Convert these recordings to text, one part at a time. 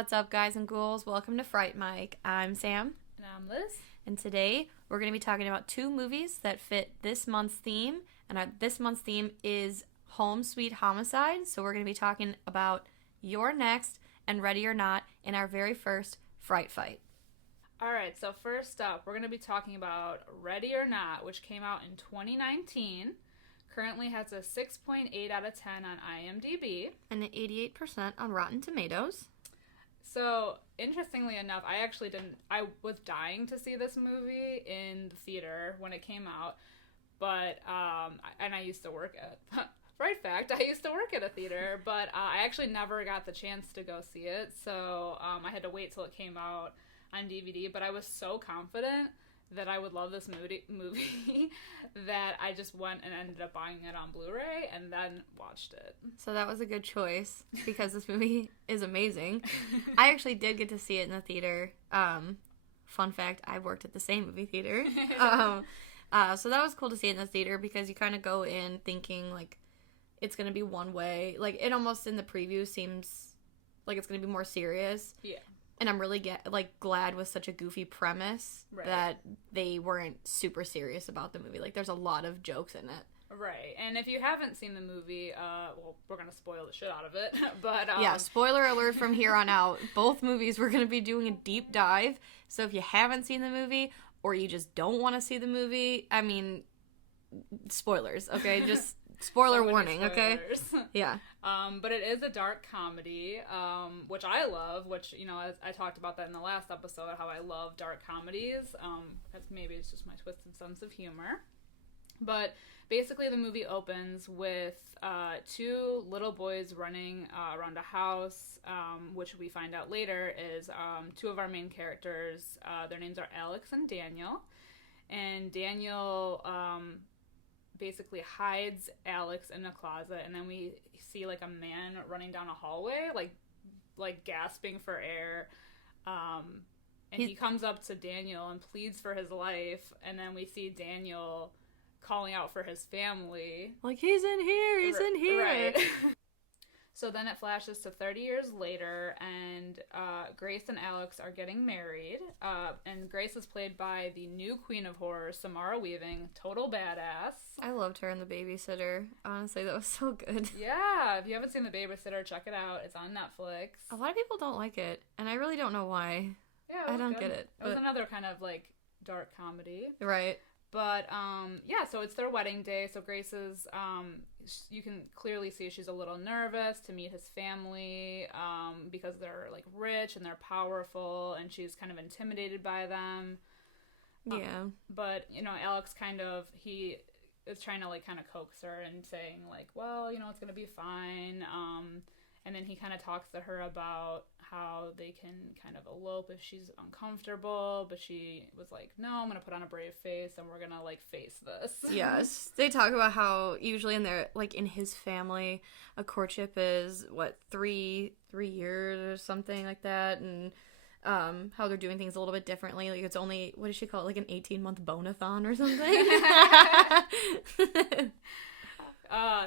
What's up, guys and ghouls? Welcome to Fright Mic. I'm Sam. And I'm Liz. And today we're going to be talking about two movies that fit this month's theme. And this month's theme is Home Sweet Homicide. So we're going to be talking about You're Next and Ready or Not in our very first Fright Fight. Alright, so first up, we're going to be talking about Ready or Not, which came out in 2019. Currently has a 6.8 out of 10 on IMDb. And an 88% on Rotten Tomatoes. So, interestingly enough, I was dying to see this movie in the theater when it came out, but, and I used to work at, right fact, I used to work at a theater, but I actually never got the chance to go see it, so I had to wait till it came out on DVD, but I was so confident that I would love this movie that I just went and ended up buying it on Blu-ray and then watched it. So that was a good choice because this movie is amazing. I actually did get to see it in the theater. Fun fact, I worked at the same movie theater. So that was cool to see it in the theater because you kind of go in thinking like it's going to be one way. Like it almost in the preview seems like it's going to be more serious. Yeah. And I'm really glad with such a goofy premise that they weren't super serious about the movie. Like, there's a lot of jokes in it. Right. And if you haven't seen the movie, well, we're going to spoil the shit out of it. But yeah, spoiler alert from here on out. Both movies we're going to be doing a deep dive. So if you haven't seen the movie or you just don't want to see the movie, I mean, spoilers, okay? Just spoiler warning, okay? Yeah. But it is a dark comedy, which I love, which, you know, as I talked about that in the last episode, how I love dark comedies. Maybe it's just my twisted sense of humor. But basically the movie opens with two little boys running around a house, which we find out later is two of our main characters. Their names are Alex and Daniel. And Daniel basically hides Alex in a closet, and then we see like a man running down a hallway, like gasping for air. And he comes up to Daniel and pleads for his life, and then we see Daniel calling out for his family. Like, he's in here, he's in here. Right. So then it flashes to 30 years later, and Grace and Alex are getting married. And Grace is played by the new queen of horror, Samara Weaving, total badass. I loved her in The Babysitter. Honestly, that was so good. Yeah, if you haven't seen The Babysitter, check it out. It's on Netflix. A lot of people don't like it, and I really don't know why. Yeah, I don't get it. It was another kind of like dark comedy. Right. But, yeah, so it's their wedding day, so Grace is, you can clearly see she's a little nervous to meet his family, because they're, like, rich and they're powerful, and she's kind of intimidated by them. Yeah. But, you know, Alex he is trying to, like, kind of coax her and saying, like, well, you know, it's gonna be fine, and then he kind of talks to her about how they can kind of elope if she's uncomfortable, but she was like, no, I'm going to put on a brave face and we're going to, like, face this. Yes. They talk about how usually in his family, a courtship is, 3 years or something like that, and how they're doing things a little bit differently. Like, it's only, what does she call it, like an 18-month bonathon or something?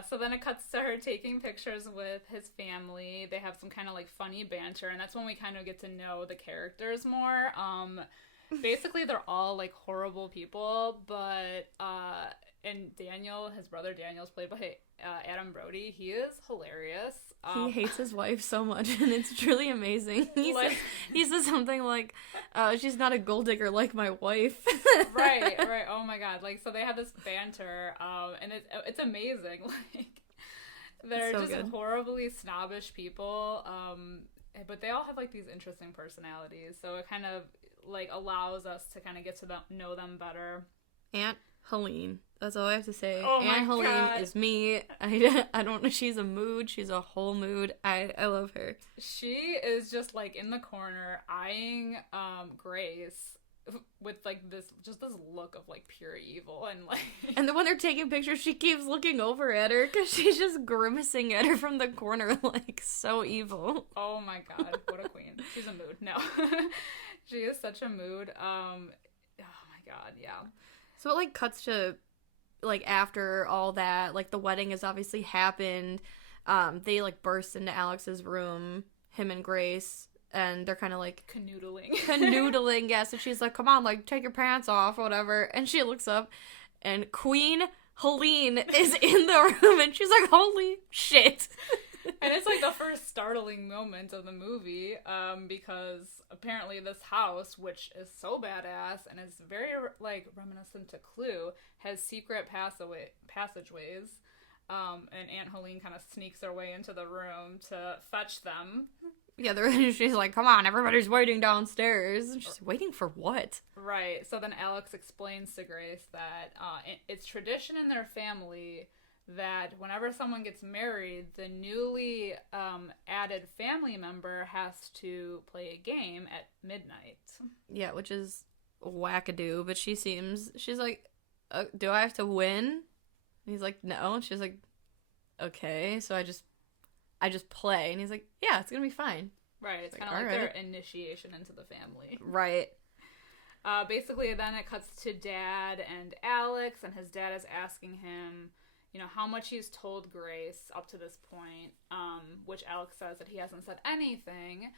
So then it cuts to her taking pictures with his family. They have some kind of like funny banter, and that's when we kind of get to know the characters more. Basically they're all like horrible people, but and Daniel, his brother Daniel's played by Adam Brody. He is hilarious. He hates his wife so much, and it's truly amazing. He says something like, she's not a gold digger like my wife. Right. Oh my god. Like, so they have this banter, and it's amazing. Like, they're just good. Horribly snobbish people, but they all have like these interesting personalities, so it kind of like allows us to kind of get to know them better. Aunt Helene. That's all I have to say. Oh Aunt Helene God. is me. I don't know. She's a mood. She's a whole mood. I love her. She is just like in the corner eyeing Grace with like this look of like pure evil, and like and then when they're taking pictures, she keeps looking over at her because she's just grimacing at her from the corner, like so evil. Oh my god, what a queen. She's a mood. No. She is such a mood. Oh my god, yeah. So it like cuts to like after all that, like the wedding has obviously happened. They like burst into Alex's room, him and Grace, and they're kind of like canoodling. Yeah, so she's like, come on, like, take your pants off or whatever, and she looks up and Queen Helene is in the room, and she's like, holy shit. And it's like the first startling moment of the movie, because apparently this house, which is so badass and is very like reminiscent to Clue, has secret passageways. And Aunt Helene kind of sneaks her way into the room to fetch them. Yeah, she's like, come on, everybody's waiting downstairs. And she's like, waiting for what? Right. So then Alex explains to Grace that it's tradition in their family that whenever someone gets married, the newly added family member has to play a game at midnight. Yeah, which is wackadoo, but she's like, do I have to win? And he's like, no. And she's like, okay, so I just play. And he's like, yeah, it's gonna be fine. Right, it's kind of like their initiation into the family. Right. Basically, then it cuts to Dad and Alex, and his dad is asking him, you know, how much he's told Grace up to this point, which Alex says that he hasn't said anything.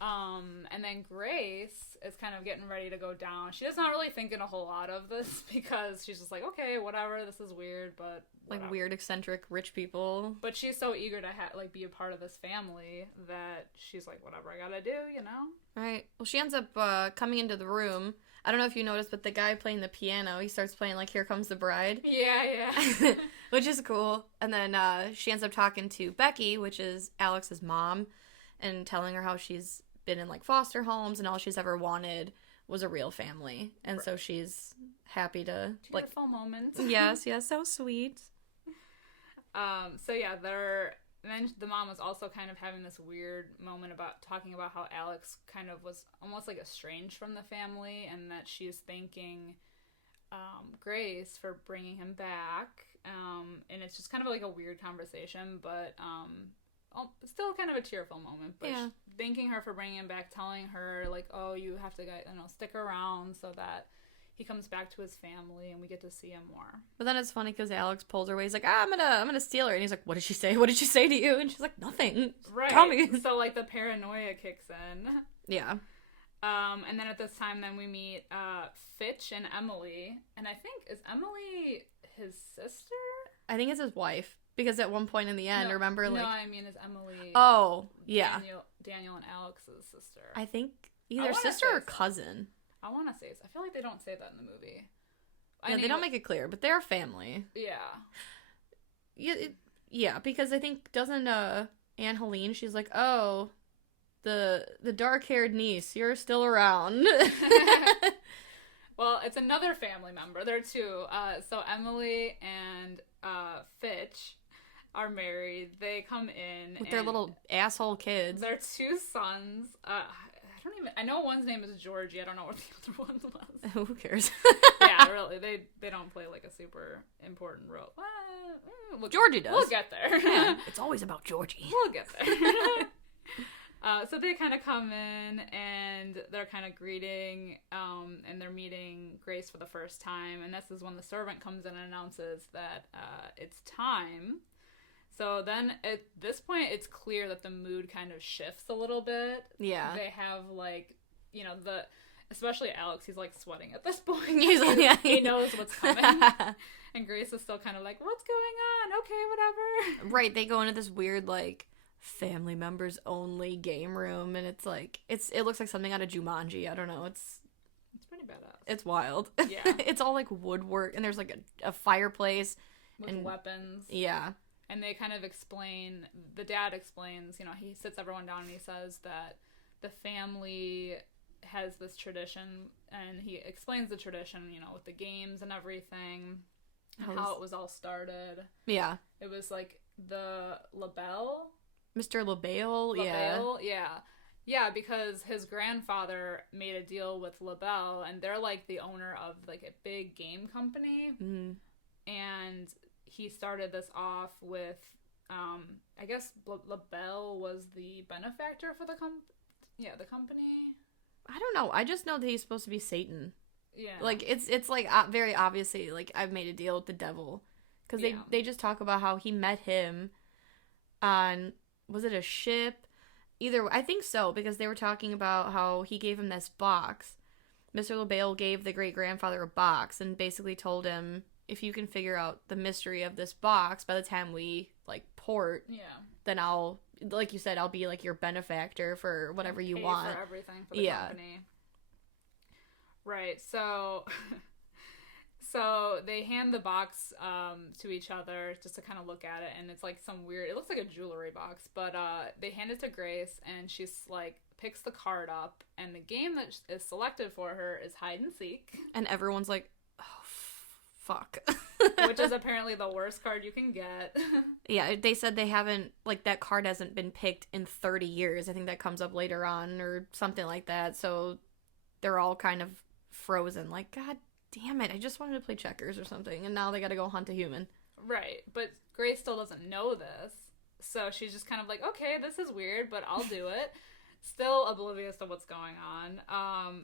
And then Grace is kind of getting ready to go down. She's not really thinking a whole lot of this because she's just like, okay, whatever, this is weird, but whatever. Like weird, eccentric, rich people. But she's so eager to be a part of this family that she's like, whatever I gotta do, you know? Right. Well, she ends up coming into the room. I don't know if you noticed, but the guy playing the piano, he starts playing like Here Comes the Bride. Yeah. Which is cool. And then she ends up talking to Becky, which is Alex's mom, and telling her how she's been in like foster homes and all she's ever wanted was a real family. And so she's happy to like tearful moments. Yes, so sweet. So yeah, then the mom was also kind of having this weird moment about talking about how Alex kind of was almost like estranged from the family, and that she's thanking Grace for bringing him back. And it's just kind of like a weird conversation, but still kind of a tearful moment. But yeah. Thanking her for bringing him back, telling her like, oh, you have to stick around so that he comes back to his family and we get to see him more. But then it's funny because Alex pulls her away. He's like, I'm gonna steal her. And he's like, what did she say? What did she say to you? And she's like, nothing. Right. Tell me. So like the paranoia kicks in. Yeah. And then at this time, then we meet Fitch and Emily. And I think, is Emily his sister? I think it's his wife. Because at one point in the end, remember, like... No, I mean, is Emily... Oh, yeah. Daniel and Alex's sister. I think either sister or cousin. I want to say so. I feel like they don't say that in the movie. Yeah, they don't make it clear, but they're a family. Yeah. Yeah, because I think, doesn't Aunt Helene, she's like, oh, the dark-haired niece, you're still around. Well, it's another family member. There are two. So Emily and Fitch are married. They come in with their little asshole kids. Their two sons. I know one's name is Georgie. I don't know what the other one was. Who cares? Yeah, really. They don't play like a super important role. Georgie does. We'll get there. Yeah, it's always about Georgie. We'll get there. So they kind of come in and they're kind of greeting, and they're meeting Grace for the first time. And this is when the servant comes in and announces that it's time. So then at this point, it's clear that the mood kind of shifts a little bit. Yeah. They have like, especially Alex, he's like sweating at this point. He's like, yeah. He knows what's coming. And Grace is still kind of like, what's going on? Okay, whatever. Right, they go into this weird like family members only game room, and it's like it looks like something out of Jumanji. I don't know. It's pretty badass. It's wild. Yeah. It's all like woodwork, and there's like a fireplace with weapons. Yeah. And they kind of explain, the dad explains, he sits everyone down and he says that the family has this tradition, and he explains the tradition, with the games and everything, and how it was all started. Yeah. It was like the LaBelle. Mr. LaBelle, yeah. Yeah, because his grandfather made a deal with LaBelle, and they're like the owner of like a big game company. Mm-hmm. And he started this off with, I guess LaBelle was the benefactor for the company. I don't know. I just know that he's supposed to be Satan. Yeah. Like, it's like very obviously, like, I've made a deal with the devil. Because they just talk about how he met him on, was it a ship? I think so, because they were talking about how he gave him this box. Mr. LaBelle gave the great-grandfather a box and basically told him, if you can figure out the mystery of this box by the time we, like, port, then I'll, like you said, I'll be, like, your benefactor for whatever you want. For everything for the company. Right, so... So they hand the box to each other just to kind of look at it, and it's like some weird, it looks like a jewelry box, but they hand it to Grace, and she's like, picks the card up, and the game that is selected for her is hide and seek. And everyone's like, oh, fuck. Which is apparently the worst card you can get. Yeah, they said they haven't, like, that card hasn't been picked in 30 years. I think that comes up later on, or something like that, so they're all kind of frozen, like, God damn it, I just wanted to play checkers or something, and now they gotta go hunt a human. Right, but Grace still doesn't know this, so she's just kind of like, okay, this is weird, but I'll do it. Still oblivious to what's going on.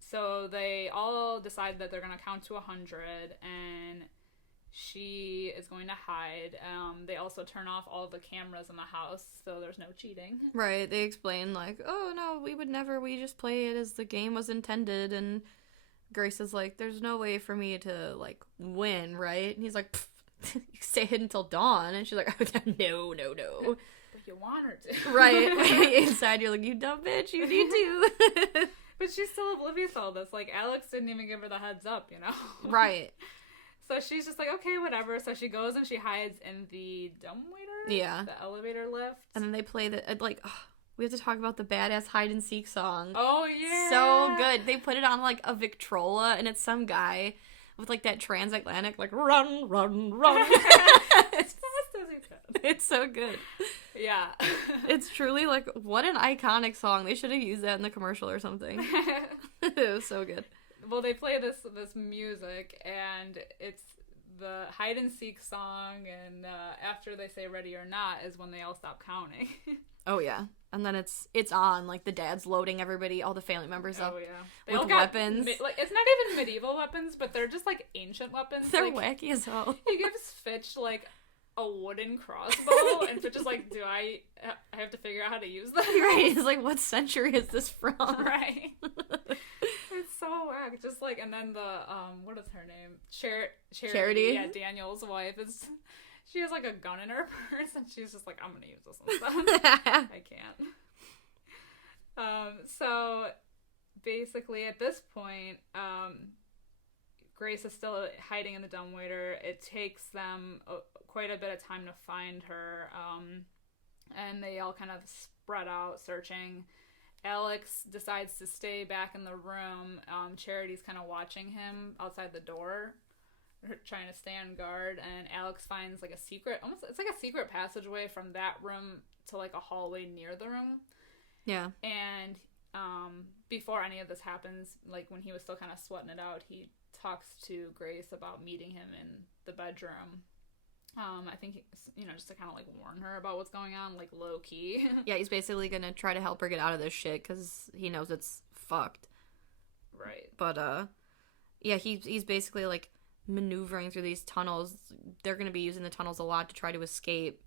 So they all decide that they're gonna count to 100, and she is going to hide. They also turn off all the cameras in the house, so there's no cheating. Right, they explain, like, oh, no, we would never, we just play it as the game was intended, and Grace is like, there's no way for me to, like, win, right? And he's like, you stay hidden until dawn. And she's like, oh, no. But you want her to. Right. Inside, you're like, you dumb bitch, you need to. But she's still oblivious to all this. Like, Alex didn't even give her the heads up, you know? Right. So she's just like, okay, whatever. So she goes and she hides in the dumbwaiter? Yeah. The elevator lift. And then they play the, like... We have to talk about the badass hide-and-seek song. Oh, yeah. So good. They put it on, like, a Victrola, and it's some guy with, like, that transatlantic, like, run. As fast as he can. It's so good. Yeah. It's truly, like, what an iconic song. They should have used that in the commercial or something. It was so good. Well, they play this music, and it's the hide-and-seek song, and after they say ready or not is when they all stop counting. Oh, yeah. And then it's on, like, the dad's loading everybody, all the family members up they with weapons. Like, it's not even medieval weapons, but they're just, like, ancient weapons. They're like, wacky as hell. He gives Fitch, like, a wooden crossbow, and Fitch is like, I have to figure out how to use this? Right, he's like, what century is this from? Right. It's so whack. Just, like, and then the, what is her name? Charity? Yeah, Daniel's wife is... She has, like, a gun in her purse, and she's just like, I'm gonna use this instead. I can't. So, basically, at this point, Grace is still hiding in the dumbwaiter. It takes them quite a bit of time to find her, and they all kind of spread out searching. Alex decides to stay back in the room. Charity's kind of watching him outside the door, trying to stay on guard, and Alex finds, like, a secret, it's like a secret passageway from that room to, like, a hallway near the room. Yeah. And before any of this happens, like, when he was still kind of sweating it out, he talks to Grace about meeting him in the bedroom. I think, just to kind of, like, warn her about what's going on, like, low-key. Yeah, he's basically gonna try to help her get out of this shit, because he knows it's fucked. Right. But, yeah, he's basically, like, maneuvering through these tunnels. They're going to be using the tunnels a lot to try to escape,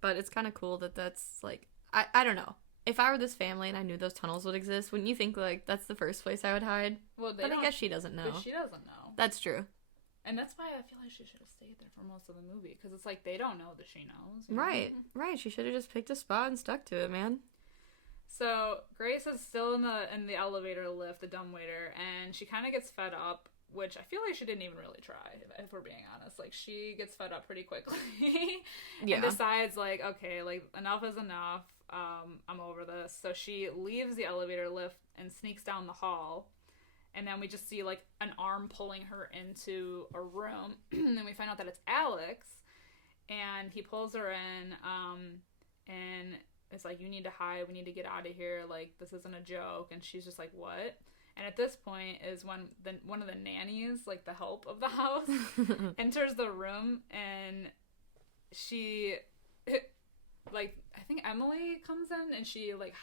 but it's kind of cool that's like, I don't know, if I were this family and I knew those tunnels would exist, wouldn't you think, like, that's the first place I would hide? Well, but I guess she doesn't know. But she doesn't know. That's true. And that's why I feel like she should have stayed there for most of the movie, because it's like they don't know that she knows. Right. She should have just picked a spot and stuck to it, man. So Grace is still in the elevator lift, the dumbwaiter, and she kind of gets fed up, which I feel like she didn't even really try, if we're being honest. Like, she gets fed up pretty quickly. And decides, like, okay, like, enough is enough. I'm over this. So she leaves the elevator lift and sneaks down the hall. And then we just see, like, an arm pulling her into a room. And then we find out that it's Alex. And he pulls her in. And it's like, you need to hide. We need to get out of here. Like, this isn't a joke. And she's just like, what? And at this point is when one of the nannies, like, the help of the house, enters the room, and she, like, I think Emily comes in, and she, like,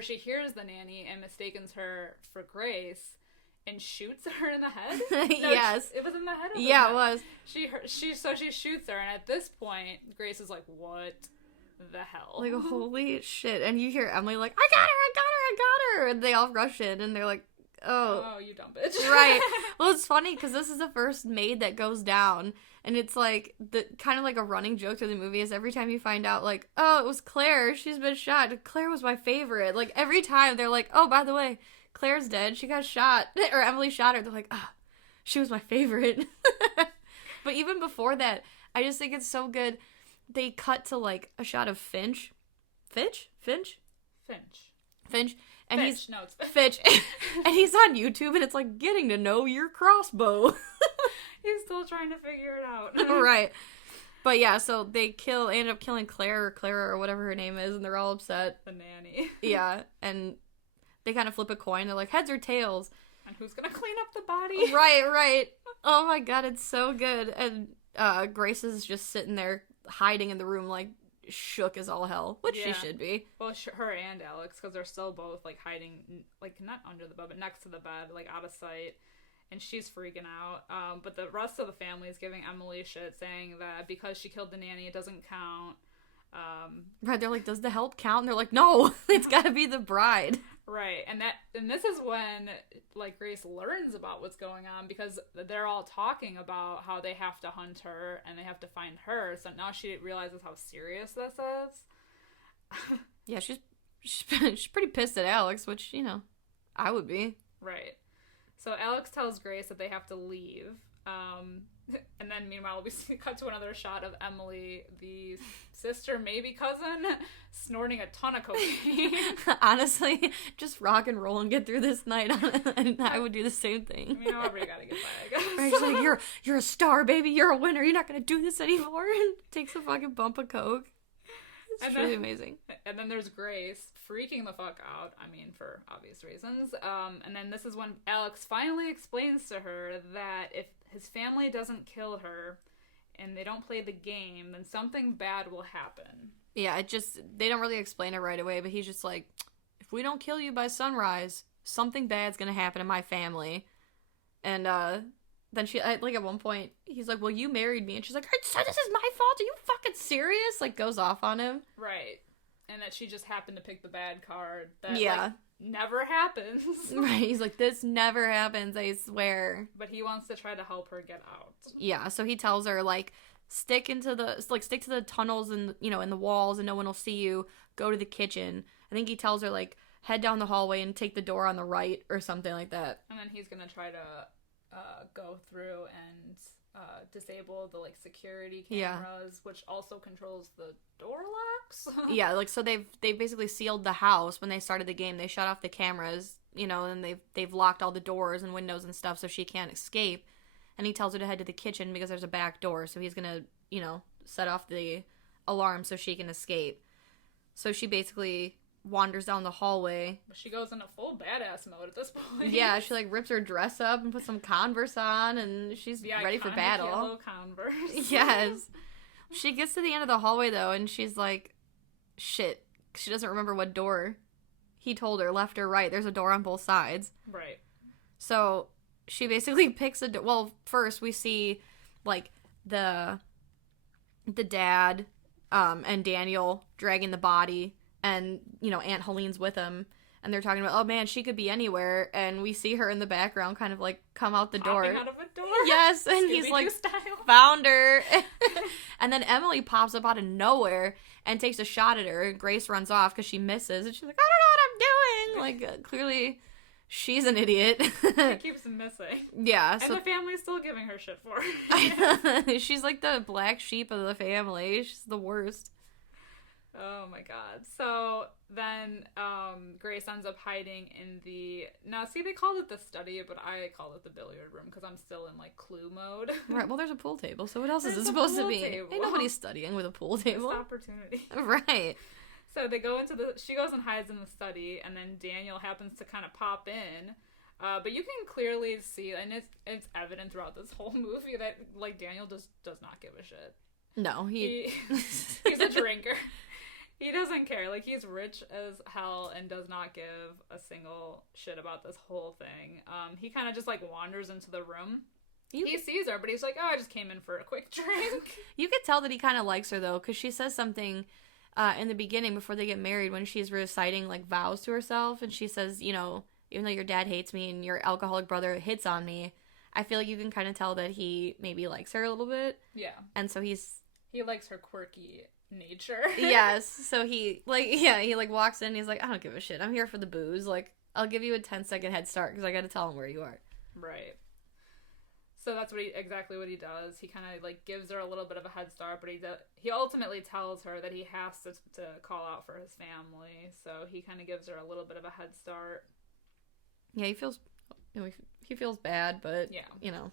she hears the nanny and mistakes her for Grace, and shoots her in the head. No, yes, it was in the head. Yeah, it was. She shoots her, and at this point, Grace is like, what? the hell. Like, holy shit. And you hear Emily like, I got her, I got her, I got her. And they all rush in and they're like, oh, you dumb bitch. Right. Well, it's funny because this is the first maid that goes down. And it's like, the kind of like a running joke through the movie is every time you find out, like, oh, it was Claire. She's been shot. Claire was my favorite. Like, every time they're like, oh, by the way, Claire's dead. She got shot. Or Emily shot her. They're like, ah, she was my favorite. But even before that, I just think it's so good. They cut to, like, a shot of Finch. Finch. And Finch. he's... No, it's Finch. And he's on YouTube, and it's like, getting to know your crossbow. He's still trying to figure it out. Right. But yeah, so they end up killing Clara or whatever her name is, and they're all upset. The nanny. Yeah, and they kind of flip a coin. They're like, heads or tails? And who's gonna clean up the body? Right. Oh my god, it's so good. And Grace is just sitting there hiding in the room, like, shook as all hell, which she should be. Well, her and Alex, because they're still both, like, hiding, like, not under the bed, but next to the bed, like, out of sight. And she's freaking out. But the rest of the family is giving Emily shit, saying that because she killed the nanny, it doesn't count. Right, they're like, does the help count? And they're like, no, it's gotta be the bride. Right, and this is when, like, Grace learns about what's going on, because they're all talking about how they have to hunt her and they have to find her, so now she realizes how serious this is. Yeah, she's pretty pissed at Alex, which, you know, I would be. Right. So Alex tells Grace that they have to leave, and then meanwhile we cut to another shot of Emily, the sister, maybe cousin, snorting a ton of cocaine. Honestly, just rock and roll and get through this night, and I would do the same thing. I mean, however you gotta get by, I guess. Right, she's like, you're a star, baby, you're a winner, you're not gonna do this anymore, and takes a fucking bump of coke. It's really amazing. And then there's Grace freaking the fuck out, I mean, for obvious reasons. And then this is when Alex finally explains to her that if his family doesn't kill her and they don't play the game, then something bad will happen. Yeah, they don't really explain it right away, but he's just like, if we don't kill you by sunrise, something bad's gonna happen to my family. And, then she, like, at one point, he's like, well, you married me. And she's like, so this is my fault? Are you fucking serious? Like, goes off on him. Right. And that she just happened to pick the bad card. That, like, never happens. Right. He's like, this never happens, I swear. But he wants to try to help her get out. Yeah, so he tells her, like, stick to the tunnels and, you know, in the walls and no one will see you. Go to the kitchen. I think he tells her, like, head down the hallway and take the door on the right or something like that. And then he's gonna try to go through and disable the, like, security cameras, which also controls the door locks. Yeah, like, so they've basically sealed the house when they started the game. They shut off the cameras, you know, and they've locked all the doors and windows and stuff so she can't escape. And he tells her to head to the kitchen because there's a back door, so he's gonna, you know, set off the alarm so she can escape. So she basically wanders down the hallway. But she goes into full badass mode at this point. Yeah, she, like, rips her dress up and puts some Converse on, and she's ready for battle. Yellow Converse. Yes. She gets to the end of the hallway, though, and she's like, shit. She doesn't remember what door he told her, left or right. There's a door on both sides. Right. So she basically picks a door. Well, first we see, like, the dad and Daniel dragging the body. And, you know, Aunt Helene's with him. And they're talking about, oh, man, she could be anywhere. And we see her in the background kind of, like, come out the door. Popping out of a door? Yes, and he's like, found her. And then Emily pops up out of nowhere and takes a shot at her. And Grace runs off because she misses. And she's like, I don't know what I'm doing. Like, clearly, she's an idiot. She keeps missing. Yeah. And the family's still giving her shit for it. She's like the black sheep of the family. She's the worst. Oh my god. So then Grace ends up hiding in the... Now, see, they called it the study, but I call it the billiard room because I'm still in, like, clue mode. Right, well, there's a pool table, so what else is it supposed to be? Table. Ain't nobody studying with a pool table. Missed opportunity. Right. So they go into she goes and hides in the study, and then Daniel happens to kind of pop in. But you can clearly see, and it's evident throughout this whole movie that, like, Daniel does not give a shit. No, he's a drinker. He doesn't care. Like, he's rich as hell and does not give a single shit about this whole thing. He kind of just, like, wanders into the room. He sees her, but he's like, oh, I just came in for a quick drink. You could tell that he kind of likes her, though, because she says something in the beginning before they get married when she's reciting like vows to herself and she says, you know, even though your dad hates me and your alcoholic brother hits on me, I feel like you can kind of tell that he maybe likes her a little bit. Yeah. And so he likes her quirky nature. Yes. So he walks in and he's like, I don't give a shit. I'm here for the booze. Like, I'll give you a 10-second head start because I got to tell him where you are. Right. So that's exactly what he does. He kind of like gives her a little bit of a head start, but he ultimately tells her that he has to call out for his family. So he kind of gives her a little bit of a head start. Yeah, he feels bad, but yeah, you know.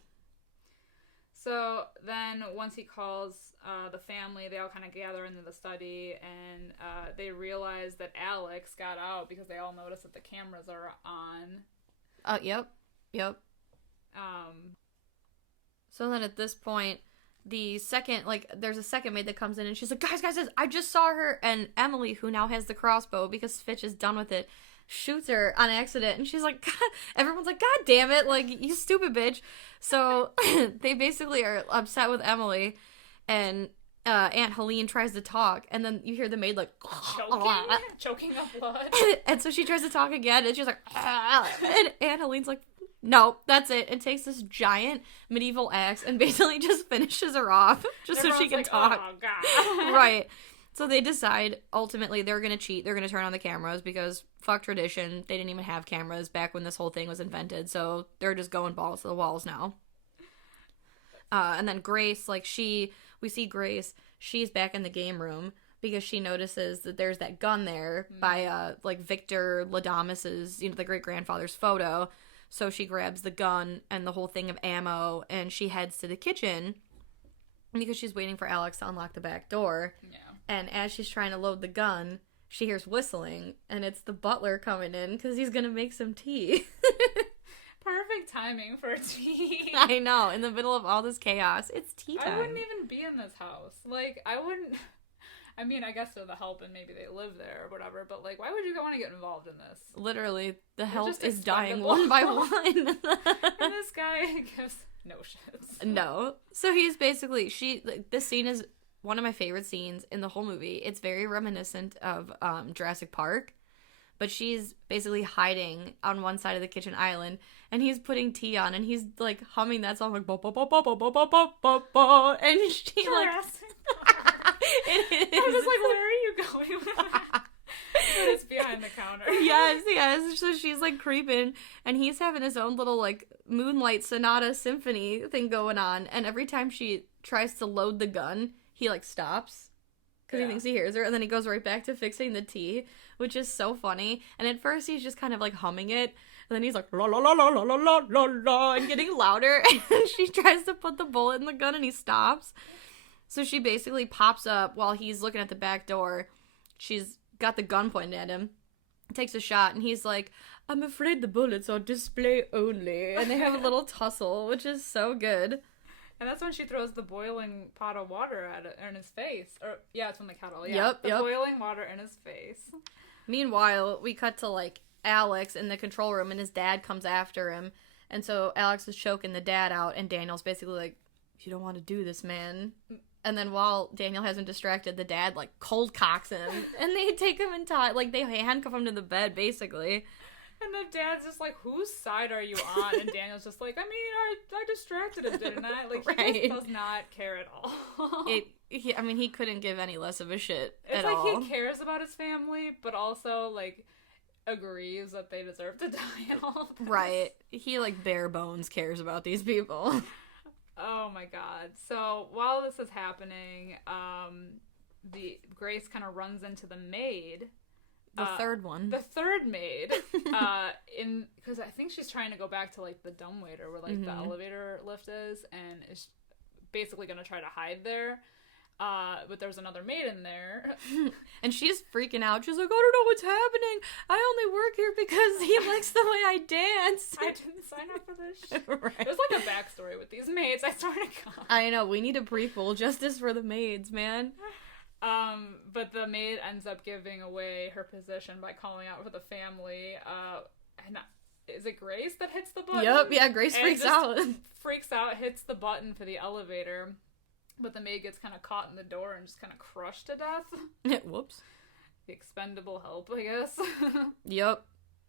So then once he calls the family, they all kind of gather into the study, and they realize that Alex got out because they all notice that the cameras are on. Yep. So then at this point, there's a second maid that comes in and she's like, guys, I just saw her. And Emily, who now has the crossbow because Fitch is done with it, shoots her on accident. And she's like, God, everyone's like, God damn it. Like, you stupid bitch. So they basically are upset with Emily. And Aunt Helene tries to talk. And then you hear the maid like, choking up blood. And so she tries to talk again. And she's like, and Aunt Helene's like, no, that's it. And takes this giant medieval axe and basically just finishes her off just Everyone's so she can like, talk. Oh, God. Right. So they decide, ultimately, they're going to cheat. They're going to turn on the cameras because fuck tradition. They didn't even have cameras back when this whole thing was invented. So they're just going balls to the walls now. And then Grace, we see Grace, she's back in the game room because she notices that there's that gun there by, Victor Ladamus's, the great-grandfather's photo. So she grabs the gun and the whole thing of ammo, and she heads to the kitchen because she's waiting for Alex to unlock the back door. Yeah. And as she's trying to load the gun, she hears whistling, and it's the butler coming in because he's going to make some tea. Perfect timing for tea. I know. In the middle of all this chaos, it's tea time. I wouldn't even be in this house. Like, I wouldn't... I mean, I guess they're the help and maybe they live there or whatever, but, like, why would you want to get involved in this? Literally, the help is dying one by one. And this guy gives no shits. No. So he's basically, this scene is one of my favorite scenes in the whole movie. It's very reminiscent of Jurassic Park, but she's basically hiding on one side of the kitchen island, and he's putting tea on, and he's, like, humming that song, like, bo bo bo bo bo bo bo bo bo bo, and she, Jurassic It is. I was just like, where are you going with that? It's behind the counter. Yes. So she's, like, creeping, and he's having his own little, like, Moonlight Sonata symphony thing going on, and every time she tries to load the gun, he, like, stops, because he thinks he hears her, and then he goes right back to fixing the tea, which is so funny. And at first, he's just kind of, like, humming it, and then he's like, la la la la la la la la la, and getting louder, and she tries to put the bullet in the gun, and he stops. So she basically pops up while he's looking at the back door. She's got the gun pointed at him, takes a shot, and he's like, I'm afraid the bullets are display only. And they have a little tussle, which is so good. And that's when she throws the boiling pot of water in his face. Or, yeah, it's from the kettle. Yeah, Yep. Boiling water in his face. Meanwhile, we cut to, like, Alex in the control room, and his dad comes after him. And so Alex is choking the dad out, and Daniel's basically like, you don't want to do this, man. And then while Daniel has him distracted, the dad, like, cold cocks him. And they take him and they handcuff him to the bed, basically. And the dad's just like, whose side are you on? And Daniel's just like, I mean, I distracted him, didn't I? Like, he just does not care at all. He couldn't give any less of a shit at all. It's like he cares about his family, but also, like, agrees that they deserve to die and all of this. Right. He, like, bare bones cares about these people. Oh my god. So while this is happening, the Grace kind of runs into the maid. The third one. The third maid. Because I think she's trying to go back to, like, the dumbwaiter where, like, the elevator lift is, and is basically going to try to hide there. But there's another maid in there. And she's freaking out. She's like, I don't know what's happening. I only work here because he likes the way I dance. I didn't sign up for this shit. Right. There's like a backstory with these maids, I swear to God. I know, we need a prequel. Justice for the maids, man. But the maid ends up giving away her position by calling out for the family. And is it Grace that hits the button? Yep, yeah, Grace freaks out. Freaks out, hits the button for the elevator. But the maid gets kind of caught in the door and just kind of crushed to death. Whoops. The expendable help, I guess. Yep.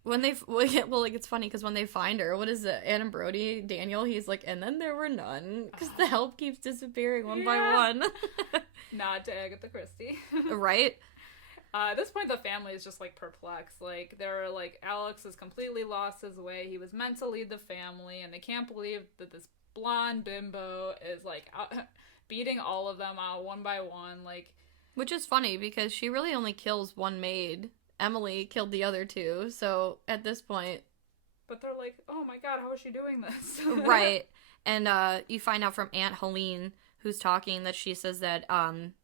When they, well, like, it's funny because when they find her, what is it? Adam Brody, Daniel, he's like, and then there were none. Because the help keeps disappearing one by one. Nod to Agatha Christie. Right? At this point, the family is just, like, perplexed. Like, they're like, Alex has completely lost his way. He was meant to lead the family, and they can't believe that this blonde bimbo is, like, beating all of them out one by one. Like, which is funny, because she really only kills one maid. Emily killed the other two, so at this point... But they're like, oh my god, how is she doing this? Right. And you find out from Aunt Helene, who's talking, that she says that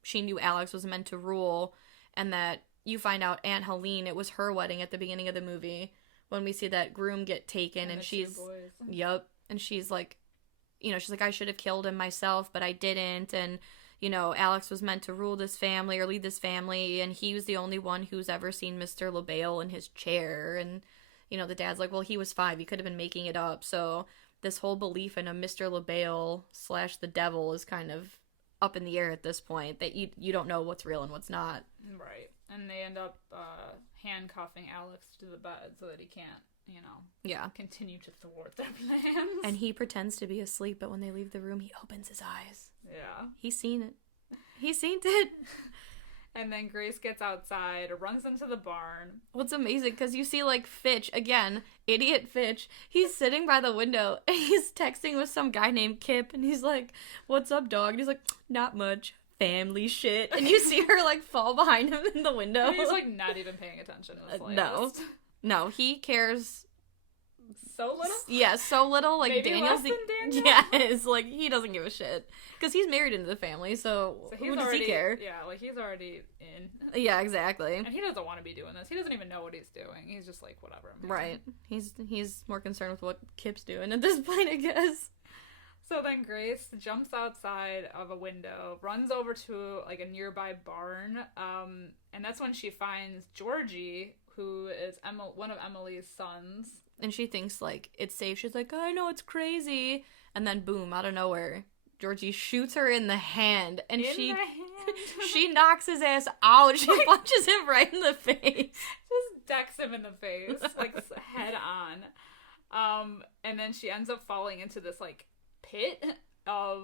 she knew Alex was meant to rule, and that you find out Aunt Helene, it was her wedding at the beginning of the movie, when we see that groom get taken, and she's... Yep. And she's like, you know, she's like, I should have killed him myself, but I didn't, and... You know, Alex was meant to rule this family or lead this family, and he was the only one who's ever seen Mr. LaBelle in his chair. And, you know, the dad's like, well, he was 5. He could have been making it up. So this whole belief in a Mr. LaBelle / the devil is kind of up in the air at this point, that you don't know what's real and what's not. Right. And they end up handcuffing Alex to the bed so that he can't, you know, continue to thwart their plans. And he pretends to be asleep, but when they leave the room, he opens his eyes. Yeah. He's seen it. He's seen it. And then Grace gets outside, runs into the barn. What's amazing, because you see, like, Fitch, again, idiot Fitch, he's sitting by the window, and he's texting with some guy named Kip, and he's like, what's up, dog? And he's like, not much. Family shit. And you see her, like, fall behind him in the window. And he's, like, not even paying attention in the slightest. No, he cares... So little? Yeah, so little. Like, maybe Daniel's... less than Daniel? Yes, like, he doesn't give a shit. Because he's married into the family, so who does he care? Yeah, like, he's already in. Yeah, exactly. And he doesn't want to be doing this. He doesn't even know what he's doing. He's just like, whatever. Right. He's more concerned with what Kip's doing at this point, I guess. So then Grace jumps outside of a window, runs over to, like, a nearby barn, and that's when she finds Georgie, who is one of Emily's sons. And she thinks, like, it's safe. She's like, I know, it's crazy. And then, boom, out of nowhere, Georgie shoots her in the hand. And she knocks his ass out. She punches him right in the face. Just decks him in the face, like, head on. And then she ends up falling into this, like, pit of,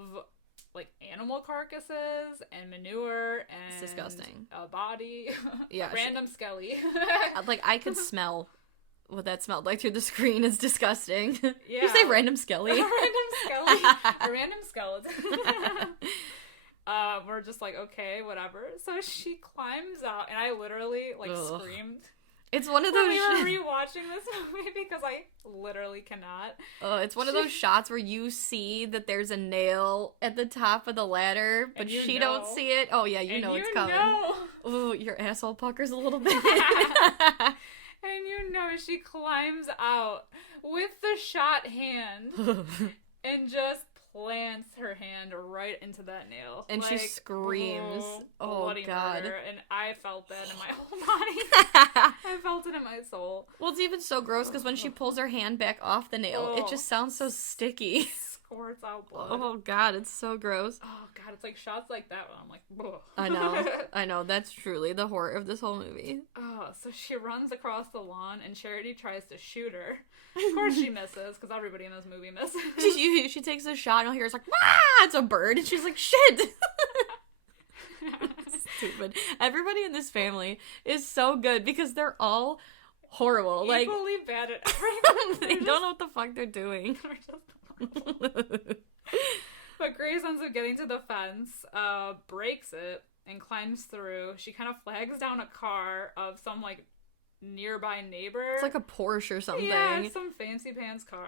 like, animal carcasses and manure and... It's disgusting. A body. Yeah. Random skelly. Like, I could smell... what that smelled like through the screen. Is disgusting. Yeah. You say random skelly? A random skelly. A random skeleton. We're just like, okay, whatever. So she climbs out, and I literally, like, screamed. It's one of those... we were rewatching this movie because I literally cannot. It's one of those shots where you see that there's a nail at the top of the ladder, but she don't see it. Oh, yeah, you know it's coming. Ooh, your asshole puckers a little bit. And you know she climbs out with the shot hand and just plants her hand right into that nail. And like, she screams. Oh, God. Murder. And I felt that in my whole body. I felt it in my soul. Well, it's even so gross because when she pulls her hand back off the nail, it just sounds so sticky. Squirts out blood. Oh, God, it's so gross. Oh, God, it's like shots like that when I'm like, ugh. I know, that's truly the horror of this whole movie. Oh, so she runs across the lawn and Charity tries to shoot her. Of course she misses, because everybody in this movie misses. She takes a shot and all hear is like, ah, it's a bird, and she's like, shit! Stupid. Everybody in this family is so good because they're all horrible. Like, equally bad at everything. They don't know what the fuck they're doing. But Grace ends up getting to the fence, breaks it, and climbs through. She kind of flags down a car of some, like, nearby neighbor. It's like a Porsche or something. Yeah, it's some fancy pants car.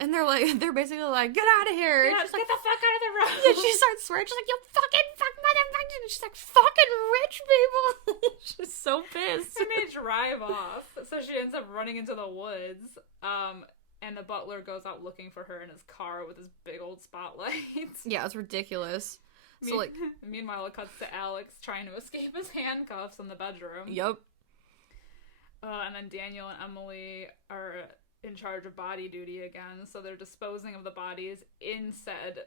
And they're basically like, get out of here. Yeah, just get the fuck out of the road. Yeah, she starts swearing. She's like, you fucking fuck motherfucker. And she's like, fucking rich people. She's so pissed. And they drive off. So she ends up running into the woods. And the butler goes out looking for her in his car with his big old spotlights. Yeah, it's ridiculous. So, like, meanwhile, it cuts to Alex trying to escape his handcuffs in the bedroom. Yep. And then Daniel and Emily are in charge of body duty again, so they're disposing of the bodies in said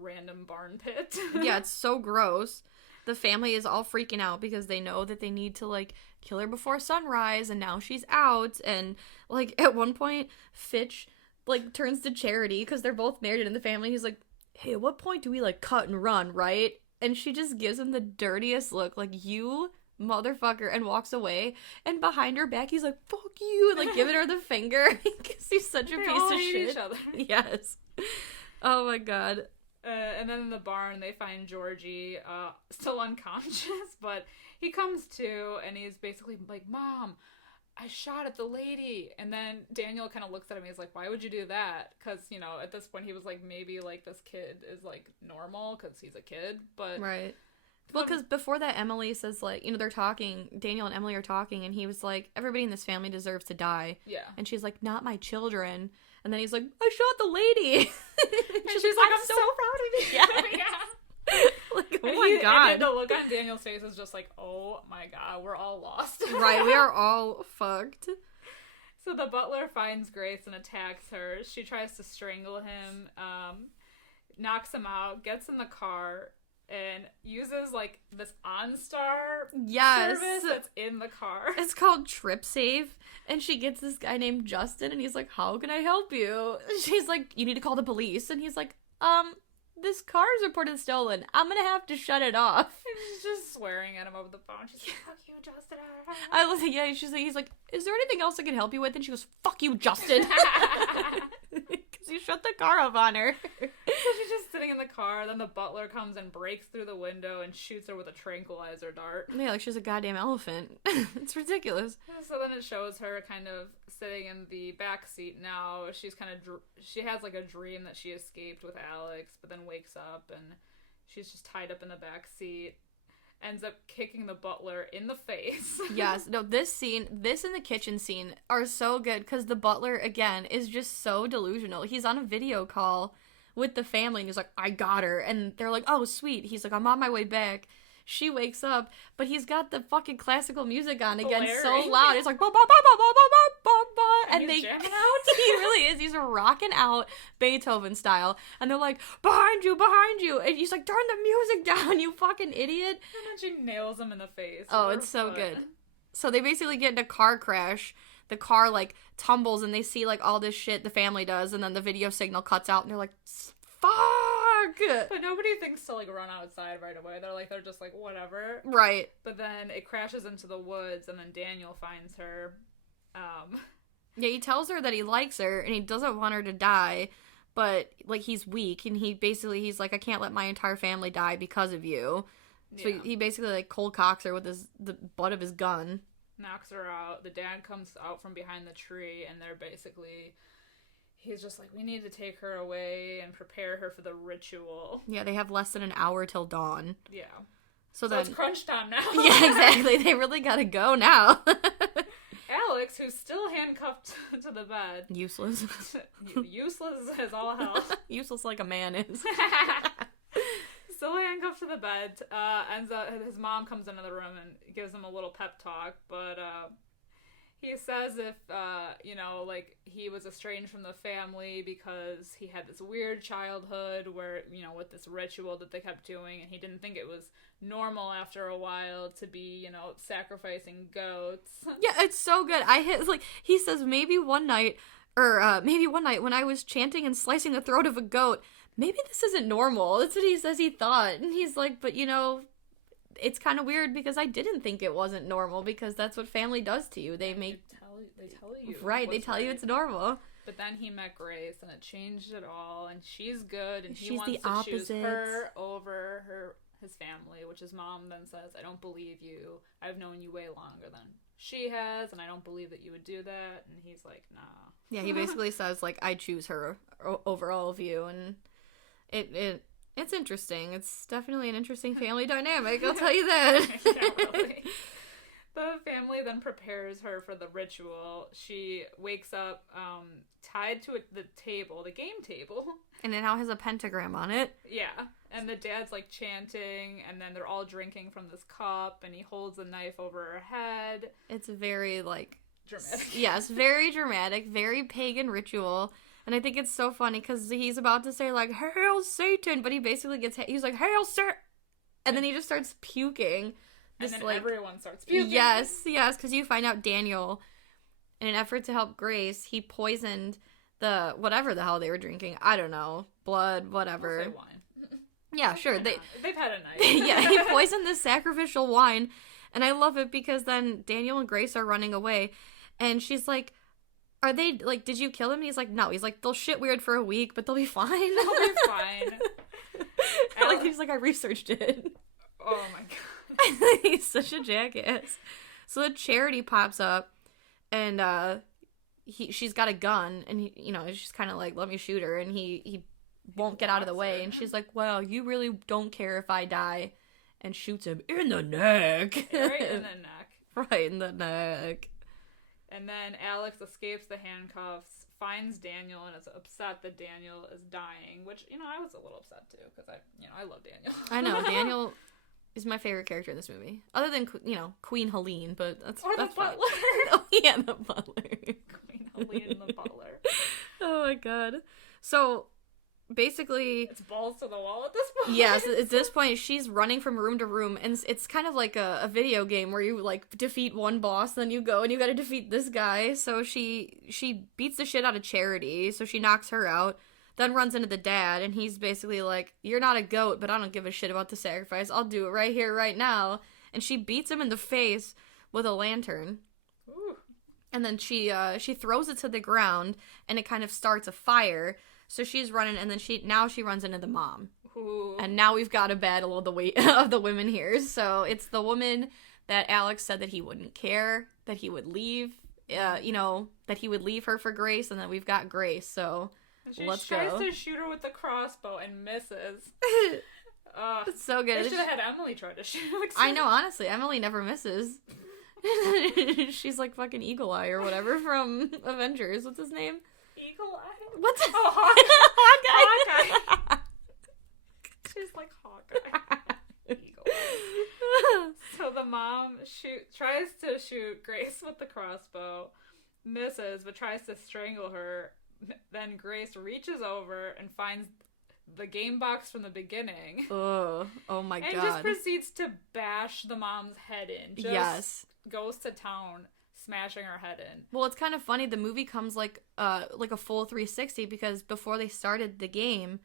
random barn pit. Yeah, it's so gross. The family is all freaking out because they know that they need to, like, kill her before sunrise, and now she's out. And, like, at one point, Fitch, like, turns to Charity because they're both married in the family. He's like, hey, at what point do we, like, cut and run, right? And she just gives him the dirtiest look, like, you motherfucker, and walks away. And behind her back, he's like, fuck you, and, like, giving her the finger because he's such a piece of shit. Each other. Yes. Oh my god. And then in the barn, they find Georgie still unconscious, but he comes to, and he's basically like, Mom, I shot at the lady. And then Daniel kind of looks at him, he's like, why would you do that? Because, you know, at this point, he was like, maybe, like, this kid is, like, normal because he's a kid, but... Right. Well, because before that, Emily says, like, you know, they're talking, Daniel and Emily are talking, and he was like, everybody in this family deserves to die. Yeah. And she's like, not my children. And then he's like, I shot the lady. And she's like, I'm so proud of you. Yes. Yeah. Like, oh my god. And the look on Daniel's face is just like, oh my god, we're all lost. Right, we are all fucked. So the butler finds Grace and attacks her. She tries to strangle him, knocks him out, gets in the car, and uses, like, this OnStar service that's in the car. It's called Trip Save, and she gets this guy named Justin, and he's like, how can I help you? She's like, you need to call the police, and he's like, this car is reported stolen. I'm gonna have to shut it off. And she's just swearing at him over the phone. She's like, fuck you, Justin. I was like, yeah, he's like, is there anything else I can help you with? And she goes, fuck you, Justin. Because you shut the car up on her. So she's just sitting in the car, then the butler comes and breaks through the window and shoots her with a tranquilizer dart. Yeah, like she's a goddamn elephant. It's ridiculous. So then it shows her kind of sitting in the back seat now. She's kind of, she has like a dream that she escaped with Alex, but then wakes up and she's just tied up in the back seat. Ends up kicking the butler in the face. Yes. No, this and the kitchen scene are so good because the butler, again, is just so delusional. He's on a video call with the family and he's like, I got her. And they're like, oh, sweet. He's like, I'm on my way back. She wakes up, but he's got the fucking classical music on again so loud. It's like, ba ba ba ba ba ba ba ba, and they jamming out. He really is. He's rocking out Beethoven style, and they're like, behind you, and he's like, turn the music down, you fucking idiot. And then she nails him in the face. Oh, it's so good. So they basically get in a car crash. The car like tumbles, and they see like all this shit the family does, and then the video signal cuts out, and they're like, fuck. But nobody thinks to like run outside right away. They're just like, whatever. Right. But then it crashes into the woods, and then Daniel finds her. Yeah, he tells her that he likes her and he doesn't want her to die, but like he's weak, and he's like, I can't let my entire family die because of you. So he basically like cold cocks her with the butt of his gun. Knocks her out. The dad comes out from behind the tree, and he's just like, we need to take her away and prepare her for the ritual. Yeah, they have less than an hour till dawn. Yeah. So then it's crunch time now. Yeah, exactly. They really gotta go now. Alex, who's still handcuffed to the bed. Useless. Useless as all hell. Useless like a man is. Still handcuffed to the bed. Ends up, his mom comes into the room and gives him a little pep talk, but he says if, like, he was estranged from the family because he had this weird childhood where, with this ritual that they kept doing, and he didn't think it was normal after a while to be, sacrificing goats. Yeah, it's so good. He says maybe one night when I was chanting and slicing the throat of a goat, maybe this isn't normal. That's what he says he thought. And he's like, but it's kind of weird because I didn't think it wasn't normal, because that's what family does to you. They tell you. Right, they tell you it's normal. But then he met Grace, and it changed it all, and she's good, and he she's wants the to opposite. choose her over his family, which his mom then says, I don't believe you. I've known you way longer than she has, and I don't believe that you would do that. And he's like, nah. Yeah, he basically says, like, I choose her over all of you, and it's interesting. It's definitely an interesting family dynamic, I'll tell you that. Yeah, really. The family then prepares her for the ritual. She wakes up tied to the game table. And it now has a pentagram on it. Yeah. And the dad's like chanting, and then they're all drinking from this cup, and he holds a knife over her head. It's very like... dramatic. Yes, very dramatic, very pagan ritual. And I think it's so funny because he's about to say, like, Hail Satan, but he basically gets hit. He's like, Hail Sir! And then he just starts puking. And then everyone starts puking. Yes, because you find out Daniel, in an effort to help Grace, he poisoned the whatever the hell they were drinking. I don't know. Blood, whatever. I'll say wine. Yeah, sure. They've had a night. Yeah, he poisoned this sacrificial wine. And I love it because then Daniel and Grace are running away. And she's like, are they, like, did you kill him? And he's like, no. He's like, they'll shit weird for a week, but they'll be fine. They'll be fine. Like, he's like, I researched it. Oh my god. He's such a jackass. So the Charity pops up, and she's got a gun, and she's kind of like, let me shoot her, and he won't get out of the way, and she's like, well, you really don't care if I die, and shoots him in the neck. Right in the neck. Right in the neck. And then Alex escapes the handcuffs, finds Daniel, and is upset that Daniel is dying, which, I was a little upset too, because I love Daniel. I know, Daniel is my favorite character in this movie. Other than, Queen Helene, but that's the fine. butler. Oh, yeah, the butler. Queen Helene the butler. Oh my god. So, basically... It's balls to the wall at this point. Yes, at this point, she's running from room to room, and it's kind of like a video game where you, like, defeat one boss, then you go and you gotta defeat this guy. So she beats the shit out of Charity, so she knocks her out, then runs into the dad, and he's basically like, you're not a goat, but I don't give a shit about the sacrifice. I'll do it right here, right now. And she beats him in the face with a lantern. Ooh. And then she throws it to the ground, and it kind of starts a fire. So she's running, and then she runs into the mom. Ooh. And now we've got a battle of the women here. So it's the woman that Alex said that he wouldn't care, that he would leave, that he would leave her for Grace, and then we've got Grace. So let's go. She tries to shoot her with the crossbow and misses. It's so good. They should have had Emily try to shoot. I know, honestly, Emily never misses. She's like fucking Eagle Eye or whatever from Avengers. What's his name? Eagle Eye? What's his Hawkeye. She's like Hawkeye. Eagle Eye. So the mom tries to shoot Grace with the crossbow, misses, but tries to strangle her. Then Grace reaches over and finds the game box from the beginning. Oh my god. And just proceeds to bash the mom's head in. Yes. Goes to town, smashing her head in. Well, it's kind of funny. The movie comes like a full 360 because before they started the game,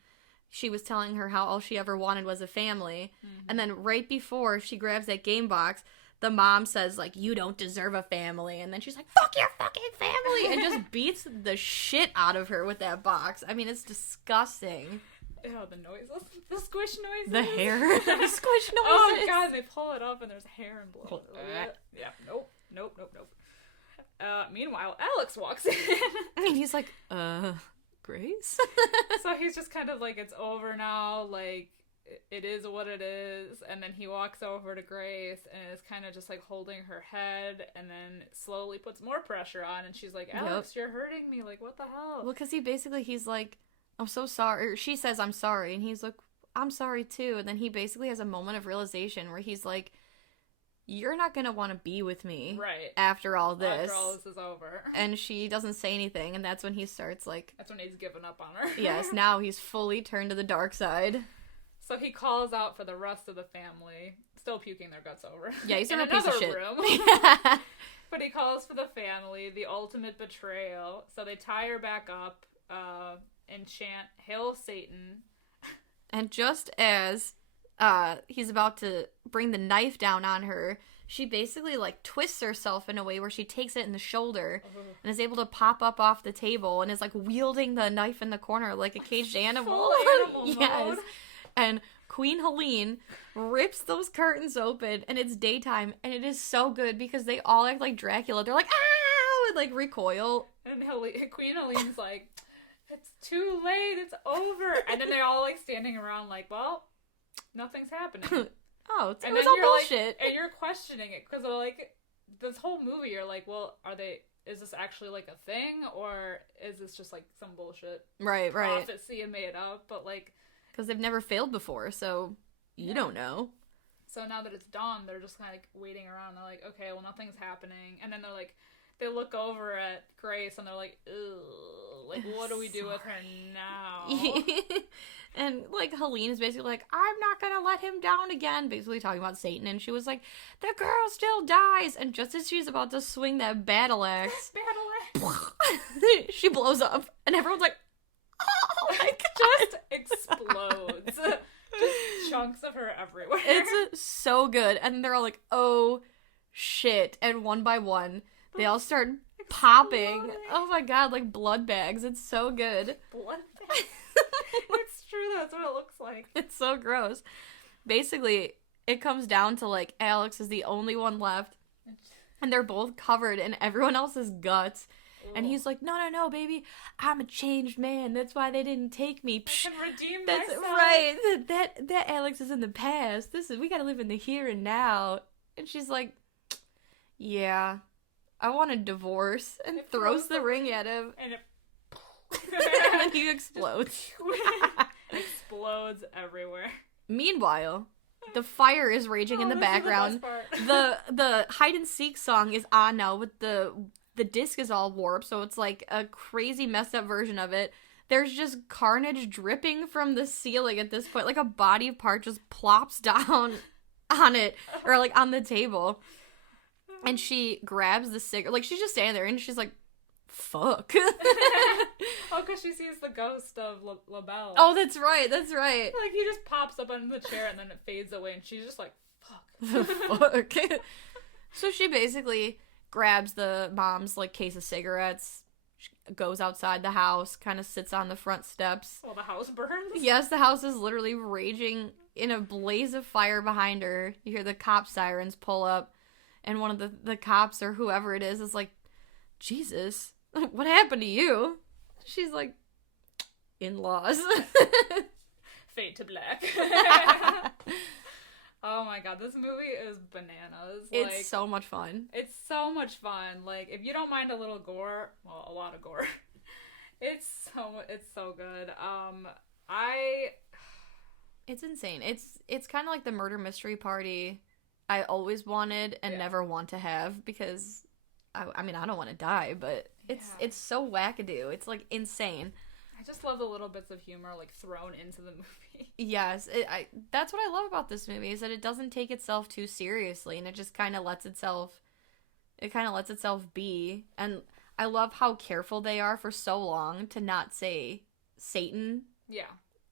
she was telling her how all she ever wanted was a family. Mm-hmm. And then right before she grabs that game box, the mom says, like, you don't deserve a family. And then she's like, fuck your fucking family! And just beats the shit out of her with that box. I mean, it's disgusting. Ew, the noises. The squish noises. The hair. The squish noises. Oh, God, they pull it up and there's hair and blood. Yeah, nope. Meanwhile, Alex walks in. And he's like, Grace? So he's just kind of like, it's over now, like, it is what it is. And then he walks over to Grace and is kind of just like holding her head and then slowly puts more pressure on. And she's like, Alex, You're hurting me. Like, what the hell? Well, because he's like, I'm so sorry. Or she says, I'm sorry. And he's like, I'm sorry too. And then he basically has a moment of realization where he's like, you're not going to want to be with me. Right. After all this. After all this is over. And she doesn't say anything. And that's when he starts like. That's when he's given up on her. Yes. Now he's fully turned to the dark side. So he calls out for the rest of the family, still puking their guts over. Yeah, he's in a piece of shit. Room. But he calls for the family, the ultimate betrayal. So they tie her back up and chant, Hail Satan. And just as he's about to bring the knife down on her, she basically like twists herself in a way where she takes it in the shoulder and is able to pop up off the table and is like wielding the knife in the corner like a caged animal. Full animal mode. And Queen Helene rips those curtains open, and it's daytime, and it is so good because they all act like Dracula. They're like, ah, and like recoil. And Queen Helene's like, it's too late, it's over. And then they're all like standing around like, well, nothing's happening. Oh, it was all bullshit. Like, and you're questioning it because like this whole movie, you're like, well, is this actually like a thing, or is this just like some bullshit prophecy made up? But like. Because they've never failed before, so you don't know. So now that it's dawn, they're just kind of like waiting around. They're like, okay, well, nothing's happening. And then they're like, they look over at Grace and they're like, "Ugh, like what do we do with her now?" And like Helene is basically like, I'm not gonna let him down again, basically talking about Satan, and she was like, the girl still dies, and just as she's about to swing that battle axe, she blows up, and everyone's like, oh my god, just explodes. Just chunks of her everywhere. It's so good, and they're all like, oh shit, and one by one they all start popping. Oh my god, like blood bags. It's so good. Blood bags. It's true, that's what it looks like. It's so gross. Basically, it comes down to like Alex is the only one left, and they're both covered in everyone else's guts. And he's like, no, baby, I'm a changed man. That's why they didn't take me. I can redeem That's myself. right. That Alex is in the past. We gotta live in the here and now. And she's like, yeah, I want a divorce. And throws the ring at him. And and he explodes. Explodes everywhere. Meanwhile, the fire is raging in the background. The hide and seek song is on now with the disc is all warped, so it's like a crazy messed up version of it. There's just carnage dripping from the ceiling at this point. Like a body part just plops down on it, or like on the table. And she grabs the cigarette. Like she's just standing there and she's like, fuck. Oh, because she sees the ghost of LaBelle. Oh, that's right. Like he just pops up under the chair and then it fades away and she's just like, fuck. Fuck. So she basically grabs the mom's like case of cigarettes, goes outside the house, kind of sits on the front steps. Well, the house burns? Yes, the house is literally raging in a blaze of fire behind her. You hear the cop sirens pull up, and one of the cops or whoever it is like, Jesus, what happened to you? She's like, in-laws. Fade to black. Oh my god, this movie is bananas. It's like, so much fun. It's so much fun. Like, if you don't mind a little gore, well, a lot of gore, it's so good. It's insane. It's kind of like the murder mystery party I always wanted and never want to have, because I mean, I don't want to die, but it's so wackadoo. It's like insane. I just love the little bits of humor like thrown into the movie. Yes, that's what I love about this movie, is that it doesn't take itself too seriously, and it just kind of lets itself be. And I love how careful they are for so long to not say Satan. Yeah.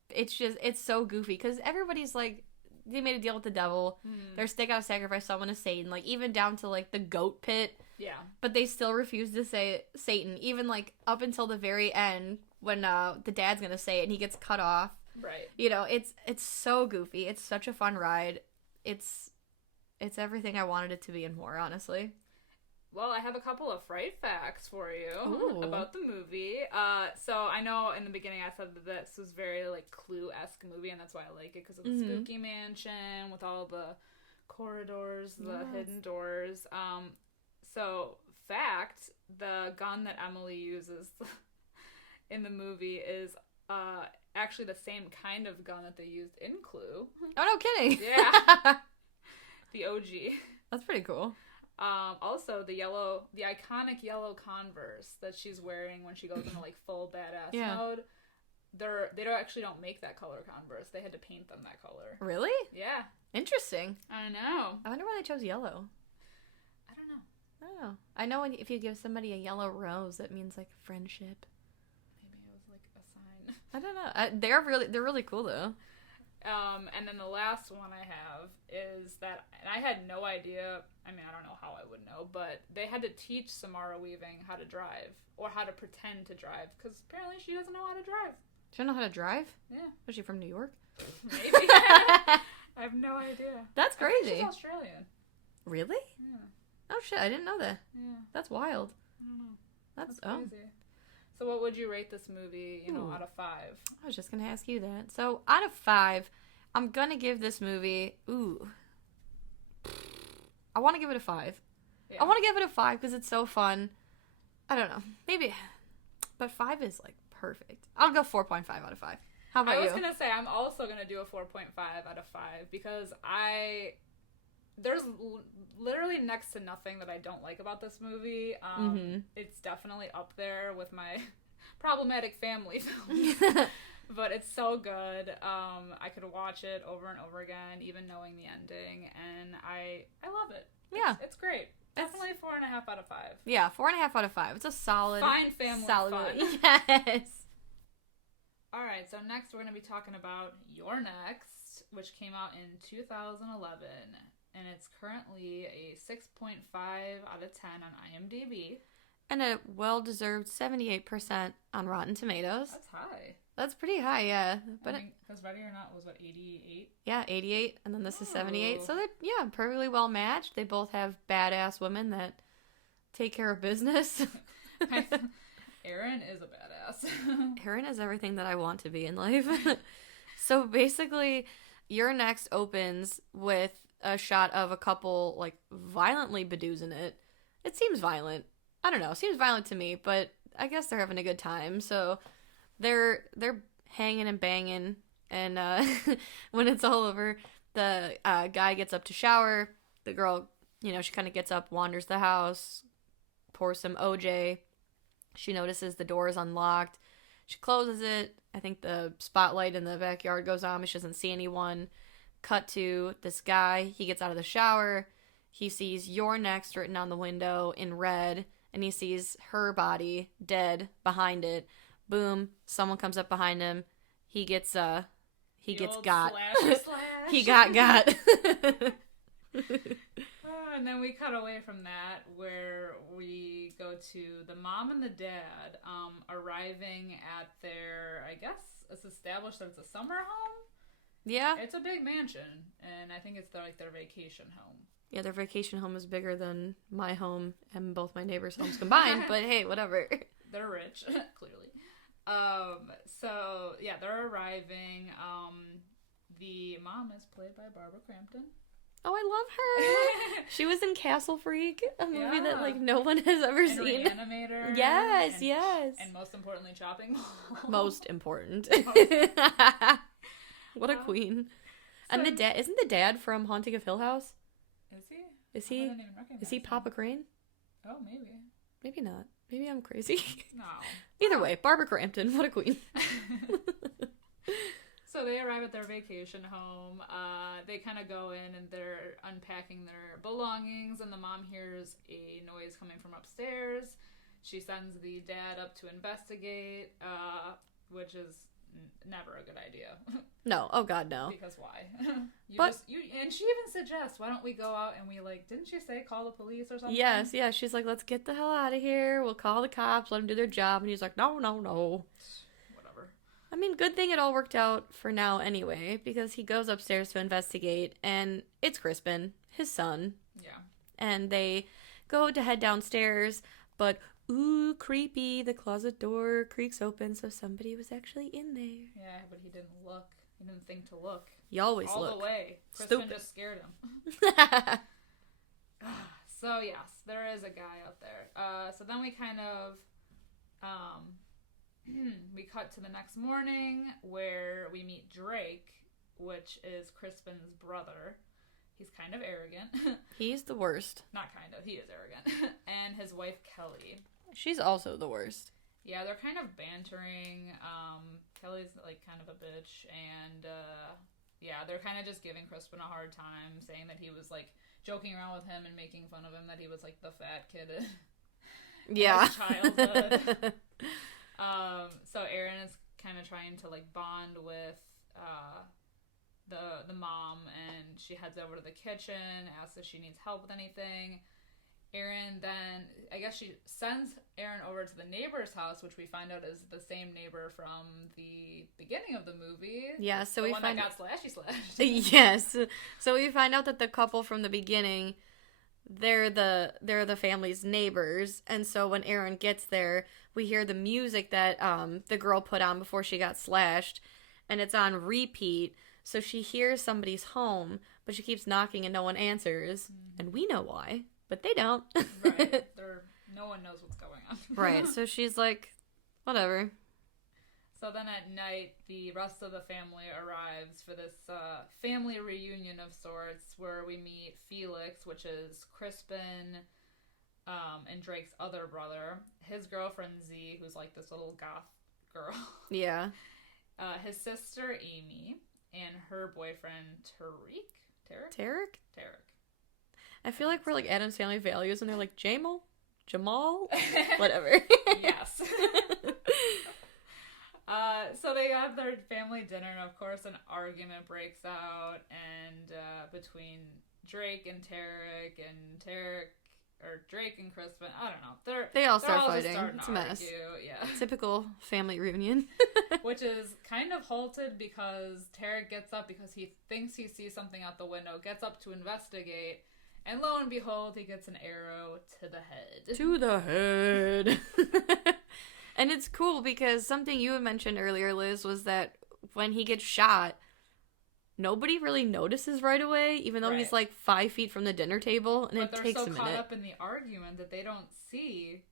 It's so goofy, because everybody's like, they made a deal with the devil. They gotta sacrifice someone to Satan, like even down to like the goat pit. Yeah. But they still refuse to say Satan, even like up until the very end when the dad's gonna say it and he gets cut off. Right. You know, it's so goofy. It's such a fun ride. It's everything I wanted it to be and more, honestly. Well, I have a couple of fright facts for you about the movie. So I know in the beginning I said that this was very like Clue-esque movie, and that's why I like it, because of the spooky mansion with all the corridors, the hidden doors. So fact, the gun that Emily uses in the movie is actually the same kind of gun that they used in Clue. Oh, no kidding. Yeah. The OG. That's pretty cool. Also, the iconic yellow Converse that she's wearing when she goes into like full badass mode, they don't make that color Converse. They had to paint them that color. Really? Yeah. Interesting. I know. I wonder why they chose yellow. I don't know. Oh, I know if you give somebody a yellow rose, that means like friendship. Maybe it was like a sign. I don't know. They're really cool though. And then the last one I have is that, and I had no idea, I mean, I don't know how I would know, but they had to teach Samara Weaving how to drive, or how to pretend to drive, because apparently she doesn't know how to drive. She don't know how to drive? Yeah. Was she from New York? Maybe. I have no idea. That's crazy. I think she's Australian. Really? Yeah. Oh shit, I didn't know that. Yeah. That's wild. I don't know. That's crazy. So what would you rate this movie, out of 5? I was just going to ask you that. So, out of 5, I'm going to give this movie, I want to give it a 5. Yeah. I want to give it a 5 because it's so fun. I don't know. Maybe, but 5 is, like, perfect. I'll go 4.5 out of 5. How about you? I was going to say, I'm also going to do a 4.5 out of 5 because there's literally next to nothing that I don't like about this movie. It's definitely up there with my problematic family films. But it's so good. I could watch it over and over again, even knowing the ending, and I love it. Yeah. It's great. Definitely 4.5 out of 5. Yeah, 4.5 out of 5. It's a solid, fine family solid fun. movie. Yes. All right, so next we're going to be talking about You're Next, which came out in 2011, and it's currently a 6.5 out of 10 on IMDb. And a well-deserved 78% on Rotten Tomatoes. That's high. That's pretty high, yeah. But because Ready or Not was, what, 88? Yeah, 88, and then this is 78. So they're, yeah, perfectly well matched. They both have badass women that take care of business. Erin is a badass. Erin is everything that I want to be in life. So basically, Your Next opens with a shot of a couple, like, violently bedoozing it. It seems violent. I don't know. It seems violent to me, but I guess they're having a good time. So they're hanging and banging, and when it's all over, the guy gets up to shower. The girl, she kind of gets up, wanders the house, pours some OJ. She notices the door is unlocked. She closes it. I think the spotlight in the backyard goes on, but she doesn't see anyone. Cut to this guy. He gets out of the shower. He sees "You're Next" written on the window in red, and he sees her body dead behind it. Boom. Someone comes up behind him. He gets got. Slash. He got. And then we cut away from that, where we go to the mom and the dad arriving at their, I guess it's established that it's a summer home. Yeah. It's a big mansion, and I think it's their vacation home. Yeah, their vacation home is bigger than my home and both my neighbors' homes combined, but hey, whatever. They're rich, clearly. So, yeah, they're arriving. The mom is played by Barbara Crampton. Oh, I love her. She was in Castle Freak, a movie that, like, no one has ever seen. Reanimator. Yes. And most importantly, Chopping Mall. Most important. What a queen. So, and isn't the dad from Haunting of Hill House? Is he? Is he? I didn't even recognize Is he him. Papa Crane? Oh, maybe. Maybe not. Maybe I'm crazy. No. Either way, Barbara Crampton, what a queen. So they arrive at their vacation home. They kind of go in and they're unpacking their belongings, and the mom hears a noise coming from upstairs. She sends the dad up to investigate, which is never a good idea. No. Oh, God, no. Because why? And she even suggests, why don't we go out and didn't she say call the police or something? Yes, yeah. She's like, let's get the hell out of here. We'll call the cops, let them do their job. And he's like, no. Whatever. I mean, good thing it all worked out for now anyway, because he goes upstairs to investigate, and it's Crispin, his son. Yeah. And they go to head downstairs, but ooh, creepy, the closet door creaks open, so somebody was actually in there. Yeah, but he didn't look. He didn't think to look. You always all look. The way. Crispin Stupid. just scared him. So, yes, there is a guy out there. So then we kind of... we cut to the next morning where we meet Drake, which is Crispin's brother. He's kind of arrogant. He's the worst. Not kind of. He is arrogant. And his wife, Kelly. She's also the worst. Yeah, they're kind of bantering. Kelly's, like, kind of a bitch. And, yeah, they're kind of just giving Crispin a hard time, saying that he was, like, joking around with him and making fun of him, that he was, like, the fat kid in yeah. his childhood. So Erin is kind of trying to, like, bond with the mom, and she heads over to the kitchen, asks if she needs help with anything. Erin then, I guess she sends Erin over to the neighbor's house, which we find out is the same neighbor from the beginning of the movie. Yeah, so the one that got slashed. Yes. So we find out that the couple from the beginning, they're the family's neighbors, and so when Erin gets there, we hear the music that the girl put on before she got slashed, and it's on repeat. So she hears somebody's home, but she keeps knocking and no one answers, and we know why, but they don't. Right. No one knows what's going on. Right. So she's like, whatever. So then at night, the rest of the family arrives for this family reunion of sorts where we meet Felix, which is Crispin and Drake's other brother, his girlfriend Z, who's like this little goth girl. Yeah. His sister Amy, and her boyfriend Tarek? Tarek? Tarek. I feel like we're like Addams Family Values, and they're like Jamal? Whatever. Yes. So they have their family dinner, and of course an argument breaks out, and between Drake and Tarek, or Drake and Crispin, I don't know. They all start all fighting. It's a mess. Yeah. Typical family reunion. Which is kind of halted because Tarek gets up because he thinks he sees something out the window, gets up to investigate, and lo and behold, he gets an arrow to the head. To the head. And it's cool because something you had mentioned earlier, Liz, was that when he gets shot, nobody really notices right away, even though he's like 5 feet from the dinner table, and it takes a minute. They're so caught up in the argument that they don't see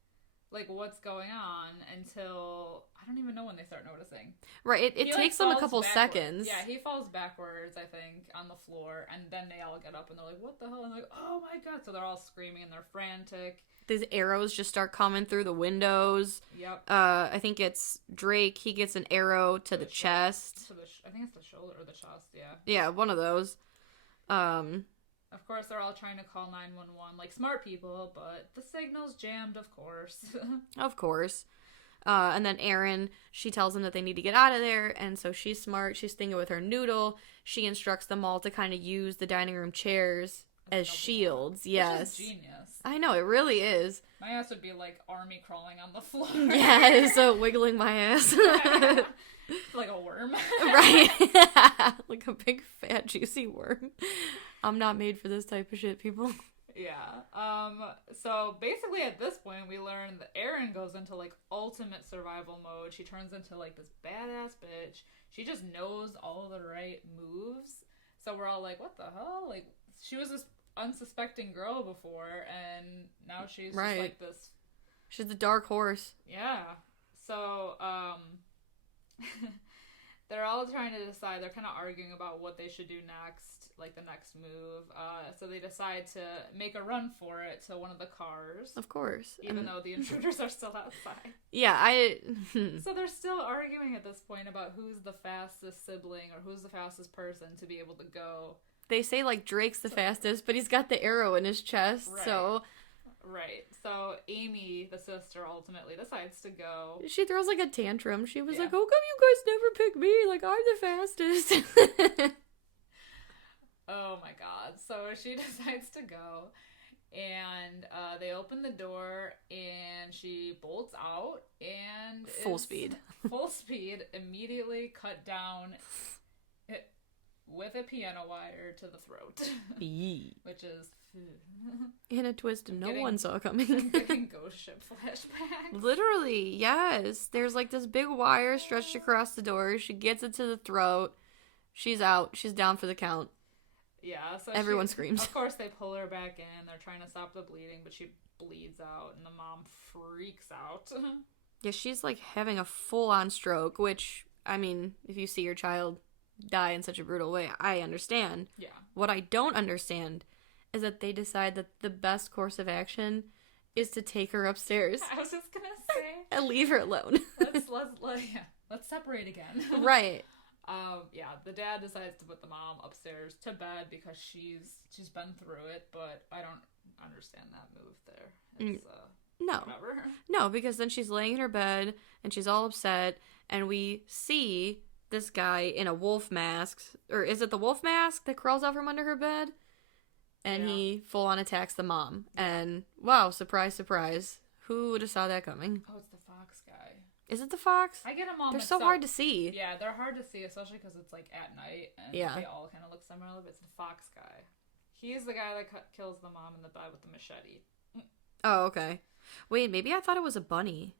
like what's going on until I don't even know when they start noticing. Right, it takes them a couple seconds. Yeah, he falls backwards, I think, on the floor, and then they all get up and they're like, "What the hell?" And they're like, "Oh my god!" So they're all screaming and they're frantic. These arrows just start coming through the windows. Yep. I think it's Drake. He gets an arrow to the chest. I think it's the shoulder or the chest, yeah. Yeah, one of those. Of course, they're all trying to call 911 like smart people, but the signal's jammed, of course. Of course. And then Erin, she tells them that they need to get out of there, and so she's smart. She's thinking with her noodle. She instructs them all to kind of use the dining room chairs as shields. Yes. Which is genius. I know, it really is. My ass would be like army crawling on the floor. Yeah, so wiggling my ass. Like a worm. Right. Like a big, fat, juicy worm. I'm not made for this type of shit, people. Yeah. So basically at this point we learn that Erin goes into like ultimate survival mode. She turns into like this badass bitch. She just knows all the right moves. So we're all like, what the hell? Like, she was this unsuspecting girl before, and now she's just like this. She's the dark horse. Yeah. So, they're all trying to decide. They're kind of arguing about what they should do next, like the next move. So they decide to make a run for it to one of the cars. Of course. Even though the intruders are still outside. Yeah, So they're still arguing at this point about who's the fastest sibling or who's the fastest person to be able to go. They say, like, Drake's the fastest, but he's got the arrow in his chest, so... Right. So Amy, the sister, ultimately decides to go. She throws, like, a tantrum. She was like, how come you guys never pick me? Like, I'm the fastest. Oh, my God. So she decides to go, and they open the door, and she bolts out, and... Full speed, immediately cut down... with a piano wire to the throat. Which is... In a twist no one saw coming. I'm getting ghost ship flashbacks. Literally, yes. There's like this big wire stretched across the door. She gets it to the throat. She's out. She's down for the count. Yeah, so everyone screams. Of course, they pull her back in. They're trying to stop the bleeding, but she bleeds out, and the mom freaks out. Yeah, she's like having a full-on stroke, which, I mean, if you see your child die in such a brutal way, I understand. Yeah. What I don't understand is that they decide that the best course of action is to take her upstairs. I was just gonna say. And leave her alone. Let's separate again. Right. Yeah, the dad decides to put the mom upstairs to bed because she's been through it, but I don't understand that move there. It's, no. Whatever. No, because then she's laying in her bed, and she's all upset, and we see this guy in a wolf mask, or is it the wolf mask that crawls out from under her bed? And he full-on attacks the mom. And, wow, surprise, surprise. Who would have saw that coming? Oh, it's the fox guy. Is it the fox? I get them all They're mixed so up. hard to see. Yeah, they're hard to see, especially because it's, like, at night. And they all kind of look similar, but it's the fox guy. He's the guy that kills the mom in the bed with the machete. Oh, okay. Wait, maybe I thought it was a bunny.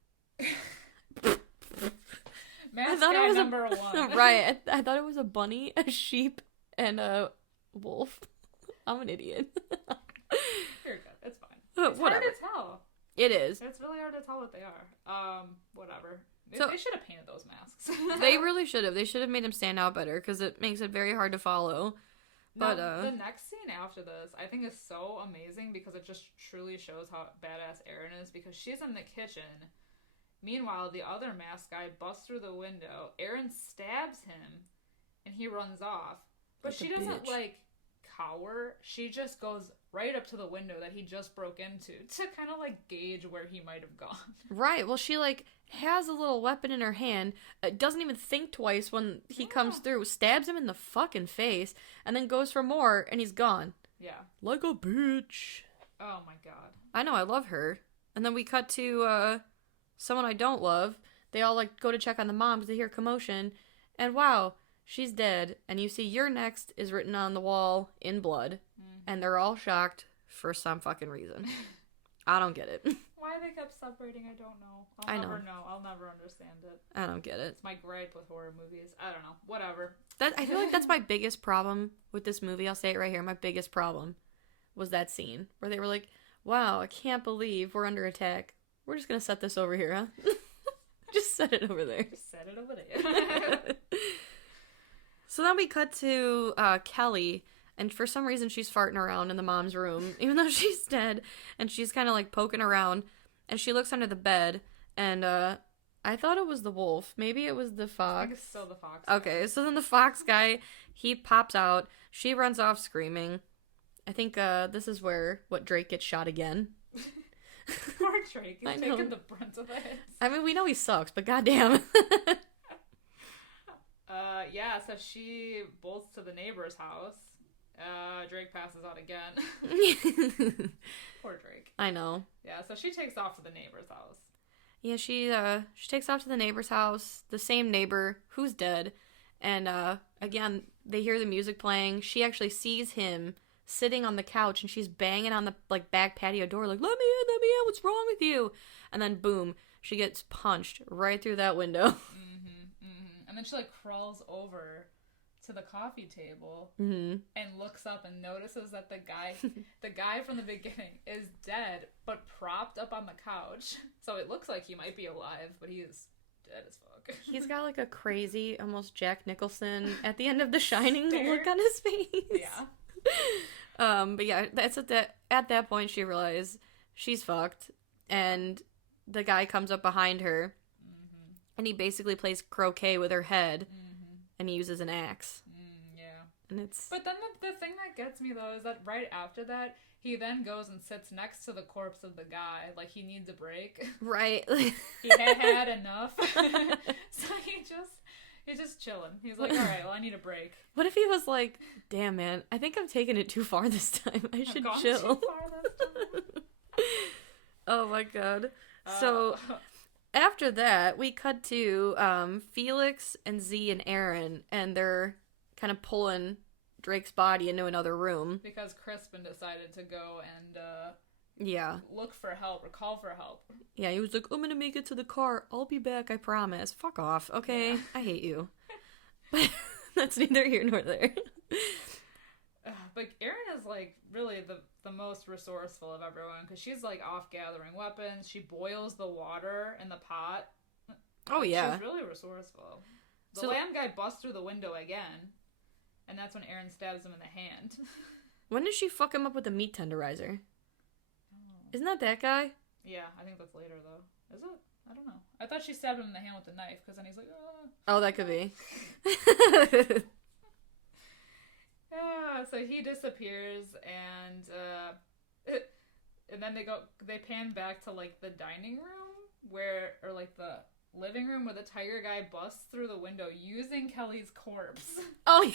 Mask guy number one. Right, I thought it was a bunny, a sheep, and a wolf. I'm an idiot. You're good. It's fine. It's hard to tell. It is. It's really hard to tell what they are. Whatever. They should have painted those masks. They really should have. They should have made him stand out better, because it makes it very hard to follow. But the next scene after this, I think, is so amazing because it just truly shows how badass Erin is, because she's in the kitchen. Meanwhile, the other masked guy busts through the window. Erin stabs him, and he runs off. But she doesn't, cower. She just goes right up to the window that he just broke into to kind of, gauge where he might have gone. Right. Well, she, has a little weapon in her hand, doesn't even think twice when he comes through, stabs him in the fucking face, and then goes for more, and he's gone. Yeah. Like a bitch. Oh, my God. I know, I love her. And then we cut to, someone I don't love. They all, go to check on the mom because they hear commotion, and wow, she's dead, and you see "You're next" is written on the wall in blood, and they're all shocked for some fucking reason. I don't get it. Why they kept separating, I don't know. I know. I'll never understand it. I don't get it. It's my gripe with horror movies. I don't know. Whatever. I feel like that's my biggest problem with this movie. I'll say it right here. My biggest problem was that scene where they were like, wow, I can't believe we're under attack. We're just going to set this over here, huh? Just set it over there. Just set it over there. So then we cut to Kelly, and for some reason she's farting around in the mom's room, even though she's dead, and she's kind of poking around, and she looks under the bed, and I thought it was the wolf. Maybe it was the fox. I think it's still the fox. Okay, so then the fox guy, he pops out, she runs off screaming. I think this is where Drake gets shot again. Poor Drake. He's taking the brunt of it. I mean, we know he sucks, but goddamn. Yeah, so she bolts to the neighbor's house. Drake passes out again. Poor Drake. I know. Yeah, so she takes off to the neighbor's house. Yeah, she takes off to the neighbor's house, the same neighbor who's dead, and again, they hear the music playing. She actually sees him sitting on the couch, and she's banging on the back patio door, let me in, what's wrong with you? And then boom, she gets punched right through that window. And then she crawls over to the coffee table and looks up and notices that the guy from the beginning is dead, but propped up on the couch. So it looks like he might be alive, but he is dead as fuck. He's got a crazy, almost Jack Nicholson at the end of The Shining look on his face. Yeah. But yeah, that's at that point she realizes she's fucked, and the guy comes up behind her, and he basically plays croquet with her head, and he uses an axe. Yeah. And it's... But then the thing that gets me, though, is that right after that, he then goes and sits next to the corpse of the guy, he needs a break. Right. He had enough. So he's just chilling. He's like, all right, well, I need a break. What if he was like, damn, man, I think I'm taking it too far this time. I should chill. Too far this time. Oh, my God. So... After that, we cut to Felix and Z and Erin, and they're kind of pulling Drake's body into another room. Because Crispin decided to go and look for help or call for help. Yeah, he was like, I'm going to make it to the car. I'll be back, I promise. Fuck off, okay? Yeah. I hate you. But that's neither here nor there. But Erin is really the most resourceful of everyone, because she's off gathering weapons. She boils the water in the pot. Oh yeah, she's really resourceful. The lamb guy busts through the window again, and that's when Erin stabs him in the hand. When did she fuck him up with a meat tenderizer? Oh. Isn't that guy? Yeah, I think that's later though. Is it? I don't know. I thought she stabbed him in the hand with the knife, because then he's like, oh, that could be. Yeah, so he disappears, and then they pan back to the dining room or the living room where the tiger guy busts through the window using Kelly's corpse. Oh yeah.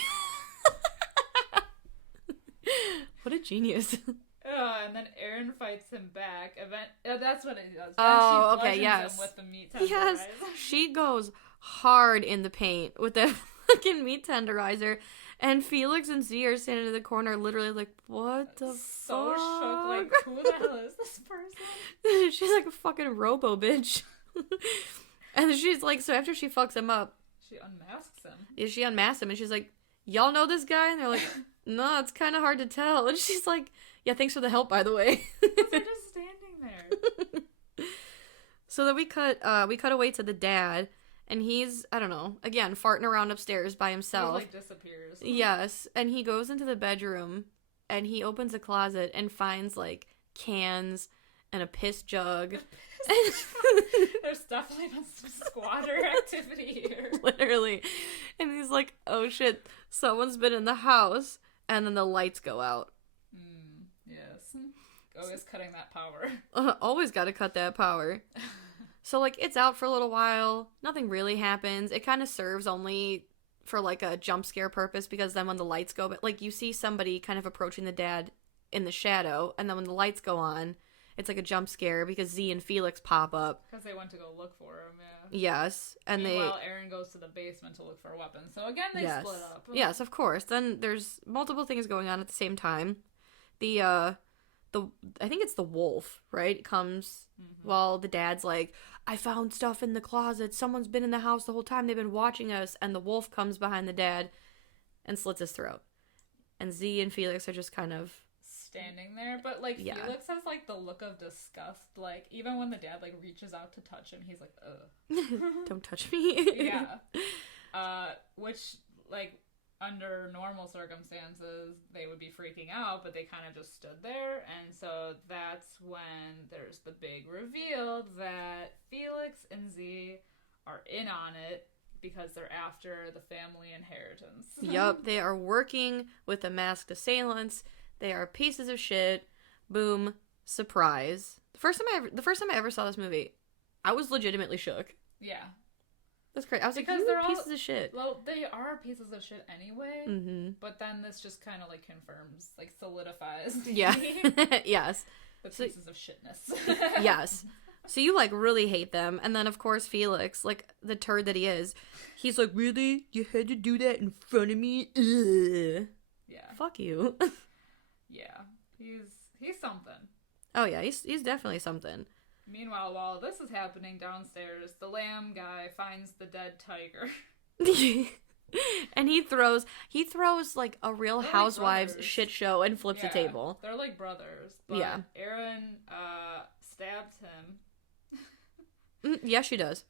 What a genius. And then Erin fights him back. That's what it does. Oh, okay, yes. Him with the meat tenderizer. Yes, she goes hard in the paint with that fucking meat tenderizer. And Felix and Z are standing in the corner, literally what the so fuck? Shook, who the hell is this person? She's like a fucking robo bitch. And she's like, so after she fucks him up, she unmasks him. Yeah, she unmasks him, and she's like, y'all know this guy? And they're like, no, it's kind of hard to tell. And she's like, yeah, thanks for the help, by the way. They're just standing there. So then we cut away to the dad, and he's, I don't know, again, farting around upstairs by himself. He, like, disappears. Yes, and he goes into the bedroom, and he opens a closet and finds, like, cans and a piss jug. There's definitely been some squatter activity here. Literally. And he's like, oh shit, someone's been in the house. And then the lights go out. Yes. Always cutting that power. Always gotta cut that power. So, like, it's out for a little while. Nothing really happens. It kind of serves only for, like, a jump scare purpose, because then when the lights go, but like, you see somebody kind of approaching the dad in the shadow, and then when the lights go on, it's like a jump scare because Z and Felix pop up. Because they went to go look for him, yeah. Yes, and Meanwhile, Aaron goes to the basement to look for a weapon. So again, they split up. Yes, of course. Then there's multiple things going on at the same time. I think it's the wolf, right? Comes while the dad's like, I found stuff in the closet. Someone's been in the house the whole time. They've been watching us. And the wolf comes behind the dad and slits his throat. And Z and Felix are just kind of standing there, but like Felix has like the look of disgust, like even when the dad like reaches out to touch him, he's like, ugh. Don't touch me. Yeah. Which like under normal circumstances they would be freaking out, but they kind of just stood there. And so that's when there's the big reveal that Felix and Z are in on it because they're after the family inheritance. Yup, they are working with the masked assailants. They are pieces of shit. Boom. Surprise. The first time I ever saw this movie, I was legitimately shook. Yeah. That's great. I was because like, they're pieces of shit. Well, they are pieces of shit anyway. Mm-hmm. But then this just kind of like confirms, like solidifies. Yeah. Yes. The pieces of shitness. Yes. So you like really hate them. And then of course Felix, like the turd that he is, he's like, really? You had to do that in front of me? Ugh. Yeah. Fuck you. Yeah, he's something. Oh yeah, he's definitely something. Meanwhile, while this is happening downstairs, the lamb guy finds the dead tiger. And he throws like a Real They're Housewives like shit show and flips the table. They're like brothers. But yeah. Aaron stabs him. Yeah, she does.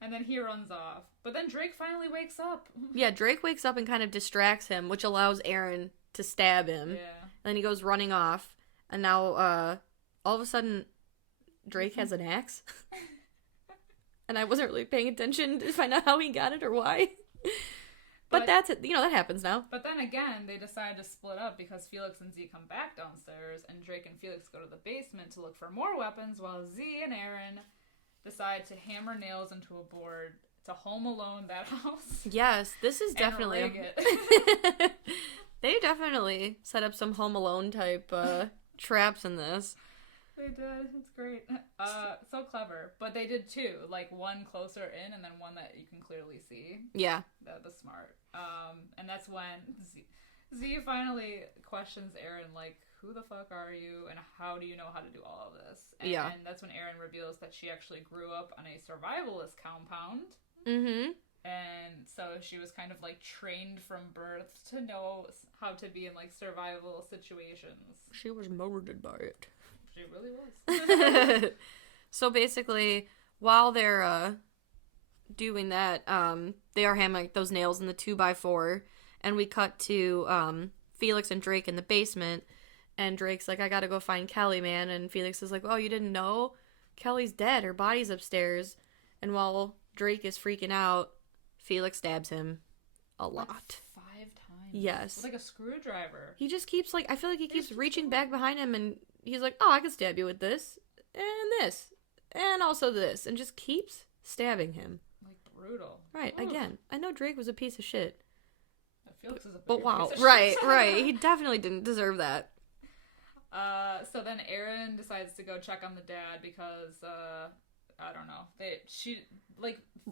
And then he runs off. But then Drake finally wakes up. Yeah, Drake wakes up and kind of distracts him, which allows Aaron to stab him. Yeah. And then he goes running off. And now, all of a sudden, Drake has an axe. And I wasn't really paying attention to find out how he got it or why. But that's it. You know, that happens now. But then again, they decide to split up because Felix and Z come back downstairs. And Drake and Felix go to the basement to look for more weapons while Z and Aaron decide to hammer nails into a board to Home Alone that house. Yes, this is definitely... They definitely set up some Home Alone type traps in this. They did. It's great. So clever. But they did two. Like, one closer in and then one that you can clearly see. Yeah. That was smart. And that's when Z finally questions Aaron, like, who the fuck are you and how do you know how to do all of this? And that's when Aaron reveals that she actually grew up on a survivalist compound. Mm-hmm. And so she was kind of, like, trained from birth to know how to be in, like, survival situations. She was murdered by it. She really was. So basically, while they're doing that, they are hammering those nails in the 2x4, and we cut to Felix and Drake in the basement, and Drake's like, I gotta go find Kelly, man, and Felix is like, oh, you didn't know? Kelly's dead, her body's upstairs. And while Drake is freaking out, Felix stabs him a lot. Like 5 times. Yes. With like a screwdriver. He just keeps, like, I feel like he keeps reaching back behind him, and he's like, oh, I can stab you with this, and also this, and just keeps stabbing him. Like, brutal. Right, Oof. Again, I know Drake was a piece of shit. Felix is a but wow, piece of right, shit. right. He definitely didn't deserve that. So then Aaron decides to go check on the dad because, I don't know.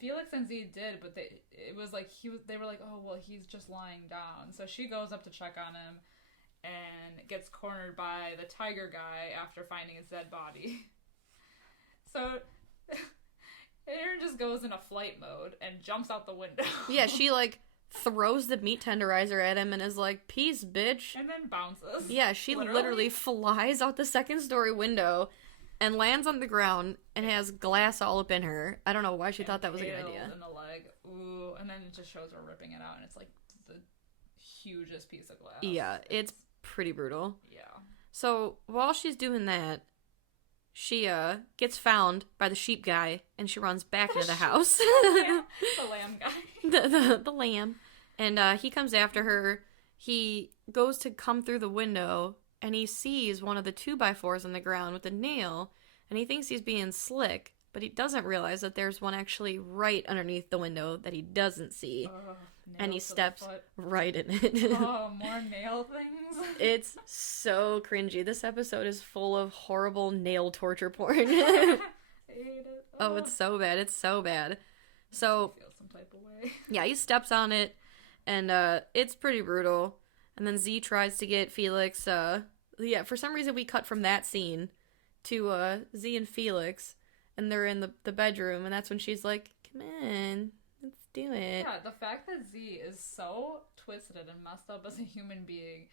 Felix and Z did, but they were like, oh, well, he's just lying down. So she goes up to check on him and gets cornered by the tiger guy after finding his dead body. So Aaron just goes into flight mode and jumps out the window. Yeah, she, like, throws the meat tenderizer at him and is like, peace, bitch. And then bounces. Yeah, she literally flies out the second-story window and lands on the ground and has glass all up in her. I don't know why she thought that was a good idea. In the leg. Ooh, and then it just shows her ripping it out, and it's like the hugest piece of glass. Yeah, it's pretty brutal. Yeah. So while she's doing that, she gets found by the sheep guy, and she runs back into the house. The lamb guy. The lamb. And he comes after her. He goes to come through the window, and he sees one of the 2x4s on the ground with a nail, and he thinks he's being slick, but he doesn't realize that there's one actually right underneath the window that he doesn't see. And he steps right in it. Oh, more nail things? It's so cringy. This episode is full of horrible nail torture porn. I hate it. Oh, it's so bad. It's so bad. So, I feel some type of way. Yeah, he steps on it, and it's pretty brutal. And then Z tries to get Felix, for some reason we cut from that scene to Z and Felix, and they're in the bedroom, and that's when she's like, come on, let's do it. Yeah, the fact that Z is so twisted and messed up as a human being,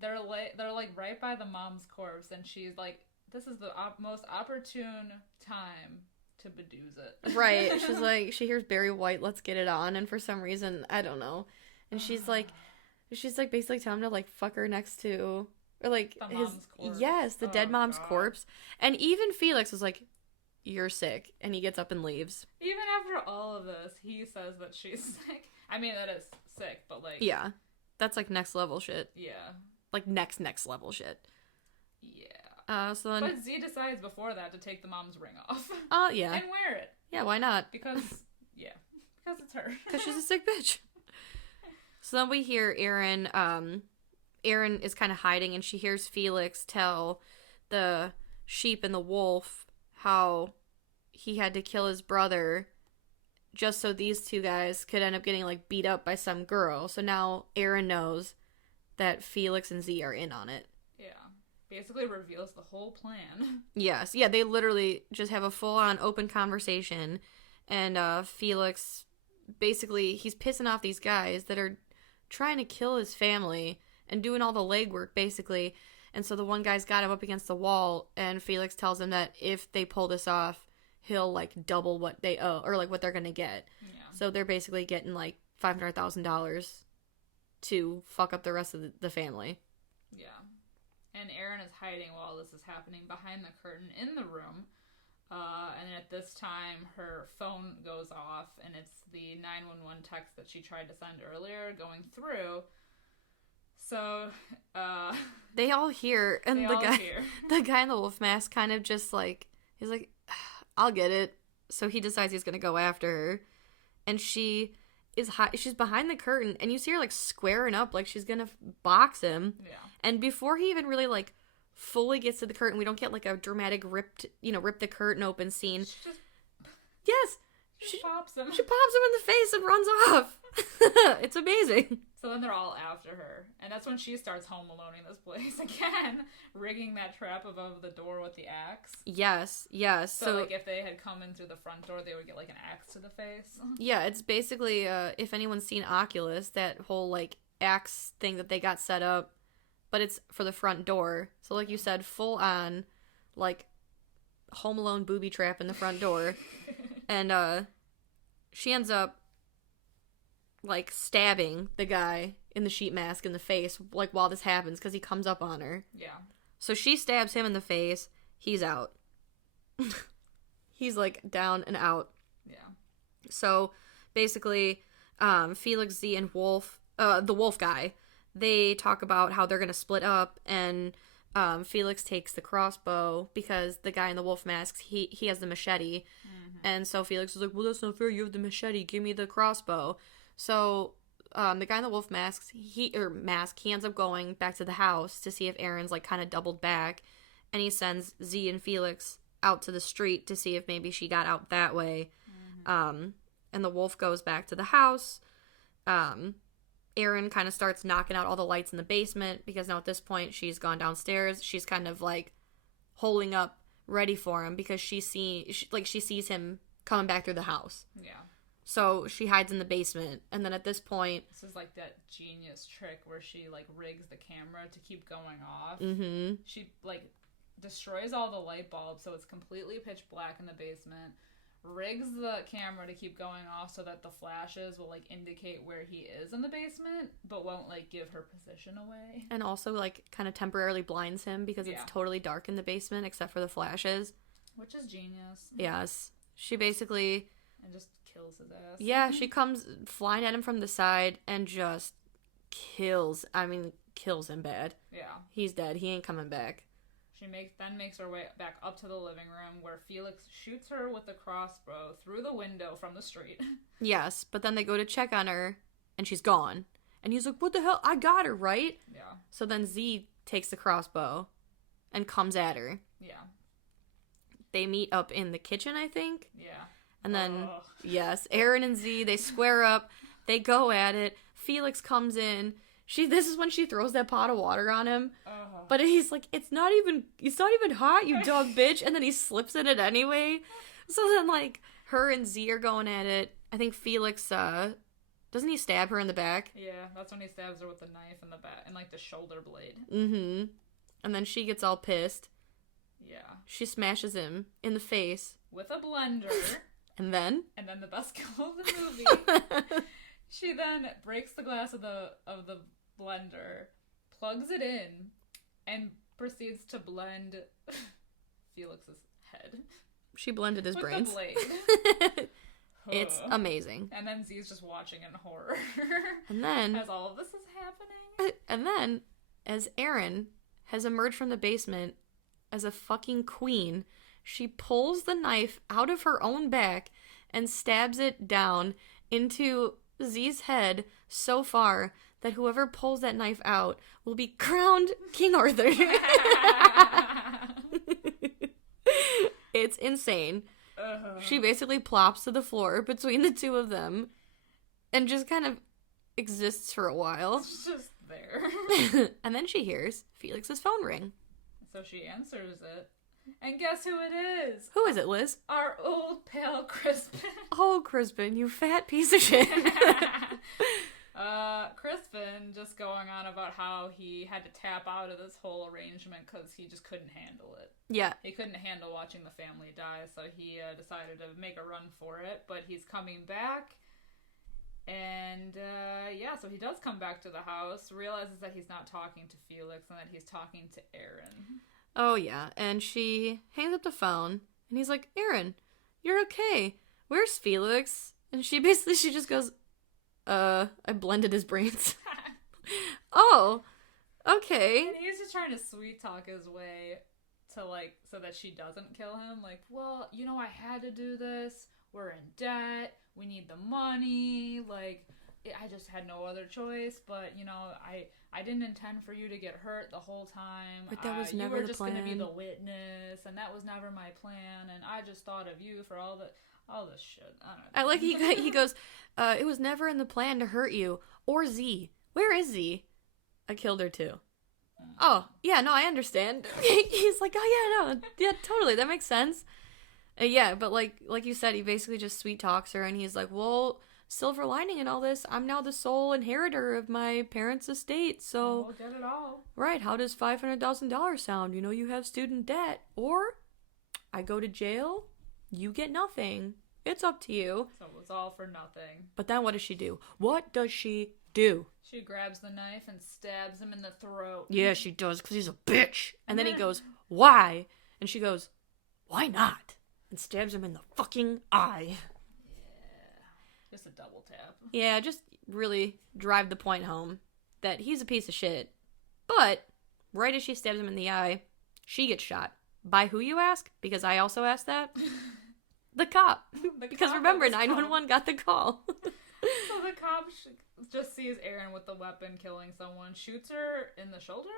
they're like right by the mom's corpse, and she's like, this is the most opportune time to bedooze it. Right. She's like, she hears Barry White, let's get it on, and for some reason, I don't know. And she's basically telling him to like fuck her next to, or like the mom's corpse. Yes, the dead mom's corpse. And even Felix was like, you're sick, and he gets up and leaves. Even after all of this, he says that she's sick. I mean, that is sick, but like, yeah, that's like next level shit. Yeah, like next level shit. Yeah. So then, but Z decides before that to take the mom's ring off. Oh yeah. And wear it. Yeah, why not? Because it's her. Because she's a sick bitch. So then we hear Erin. Erin is kind of hiding, and she hears Felix tell the sheep and the wolf how he had to kill his brother just so these two guys could end up getting like beat up by some girl. So now Erin knows that Felix and Z are in on it. Yeah. Basically reveals the whole plan. Yes. Yeah, they literally just have a full-on open conversation, and Felix, basically, he's pissing off these guys that are trying to kill his family and doing all the legwork, basically. And so the one guy's got him up against the wall, and Felix tells him that if they pull this off, he'll, like, double what they owe, or, like, what they're gonna get. Yeah. So they're basically getting, like, $500,000 to fuck up the rest of the family. Yeah. And Erin is hiding while this is happening behind the curtain in the room. And at this time, her phone goes off, and it's the 911 text that she tried to send earlier going through. So, they all hear, and the guy in the wolf mask kind of just like, he's like, I'll get it. So he decides he's gonna go after her, and she's behind the curtain, and you see her like squaring up like she's gonna box him. Yeah. And before he even really like fully gets to the curtain, we don't get like a dramatic rip the curtain open scene. She pops him. She pops him in the face and runs off. It's amazing. So then they're all after her. And that's when she starts home aloneing this place again, rigging that trap above the door with the axe. Yes. So like if they had come in through the front door, they would get like an axe to the face. Yeah, it's basically, if anyone's seen Oculus, that whole like axe thing that they got set up, but it's for the front door. So like you said, full on, like, Home Alone booby trap in the front door. And she ends up like stabbing the guy in the sheep mask in the face, like, while this happens, because he comes up on her. Yeah. So she stabs him in the face. He's out. He's like down and out. Yeah. So basically, Felix, Z, and Wolf, the wolf guy, they talk about how they're gonna split up, and Felix takes the crossbow because the guy in the wolf mask, he has the machete. Mm-hmm. And so Felix is like, well, that's not fair, you have the machete, give me the crossbow. So the guy in the wolf mask, he ends up going back to the house to see if Erin's like kind of doubled back, and he sends Z and Felix out to the street to see if maybe she got out that way. Mm-hmm. And the wolf goes back to the house. Erin kind of starts knocking out all the lights in the basement, because now at this point she's gone downstairs. She's kind of like holding up, ready for him, because she sees him coming back through the house. Yeah. So she hides in the basement, and then at this point, this is like that genius trick where she like rigs the camera to keep going off. Mm-hmm. She like destroys all the light bulbs, so it's completely pitch black in the basement, rigs the camera to keep going off so that the flashes will, like, indicate where he is in the basement, but won't, like, give her position away. And also, like, kind of temporarily blinds him because it's totally dark in the basement except for the flashes. Which is genius. Yes. She basically... And just kills his ass. Yeah, she comes flying at him from the side and just kills him bad. Yeah. He's dead. He ain't coming back. She makes her way back up to the living room where Felix shoots her with the crossbow through the window from the street. Yes, but then they go to check on her, and she's gone. And he's like, what the hell? I got her, right? Yeah. So then Z takes the crossbow and comes at her. Yeah. They meet up in the kitchen, I think. Yeah. And then, yes, Aaron and Z, they square up. They go at it. Felix comes in. This is when she throws that pot of water on him. But he's like, it's not even hot, you dog bitch. And then he slips in it anyway. So then, like, her and Z are going at it. I think Felix, doesn't he stab her in the back? Yeah, that's when he stabs her with the knife in the back, and, like, the shoulder blade. Mm-hmm. And then she gets all pissed. Yeah. She smashes him in the face. With a blender. And then the best kill of the movie. She then breaks the glass of the blender, plugs it in, and proceeds to blend Felix's head. She blended his with brains. The blade. It's amazing. And then Z's just watching in horror. And then as all of this is happening. And then, as Erin has emerged from the basement as a fucking queen, she pulls the knife out of her own back and stabs it down into Z's head so far that whoever pulls that knife out will be crowned King Arthur. It's insane. She basically plops to the floor between the two of them and just kind of exists for a while. It's just there. And then she hears Felix's phone ring. So she answers it. And guess who it is? Who is it, Liz? Our old pal Crispin. Oh, Crispin, you fat piece of shit. Crispin just going on about how he had to tap out of this whole arrangement because he just couldn't handle it. Yeah. He couldn't handle watching the family die, so he decided to make a run for it. But he's coming back. And, so he does come back to the house, realizes that he's not talking to Felix and that he's talking to Aaron. Oh, yeah. And she hangs up the phone, and he's like, Aaron, you're okay. Where's Felix? And she just goes, I blended his brains. Oh, okay. And he's just trying to sweet talk his way to, like, so that she doesn't kill him. Like, well, I had to do this. We're in debt. We need the money. Like, I just had no other choice. But, I didn't intend for you to get hurt the whole time. But that was never the plan. You were just going to be the witness, and that was never my plan. And I just thought of you for all this shit. I don't know. I like he goes, it was never in the plan to hurt you. Or Z. Where is Z? I killed her too. Oh, yeah, no, I understand. He's like, oh, yeah, no, yeah, totally, that makes sense. Yeah, but like you said, he basically just sweet talks her, and he's like, well, silver lining in all this, I'm now the sole inheritor of my parents' estate, so... We'll get it all. Right, how does $500,000 sound? You have student debt. Or, I go to jail, you get nothing. It's up to you. So it was all for nothing. But then what does she do? What does she do? She grabs the knife and stabs him in the throat. Yeah, she does, because he's a bitch. And then he goes, why? And she goes, why not? And stabs him in the fucking eye. Yeah. Just a double tap. Yeah, just really drive the point home that he's a piece of shit. But, right as she stabs him in the eye, she gets shot. By who, you ask? Because I also asked that. The cop. Because remember, 911 got the call. So the cop just sees Aaron with the weapon killing someone, shoots her in the shoulder?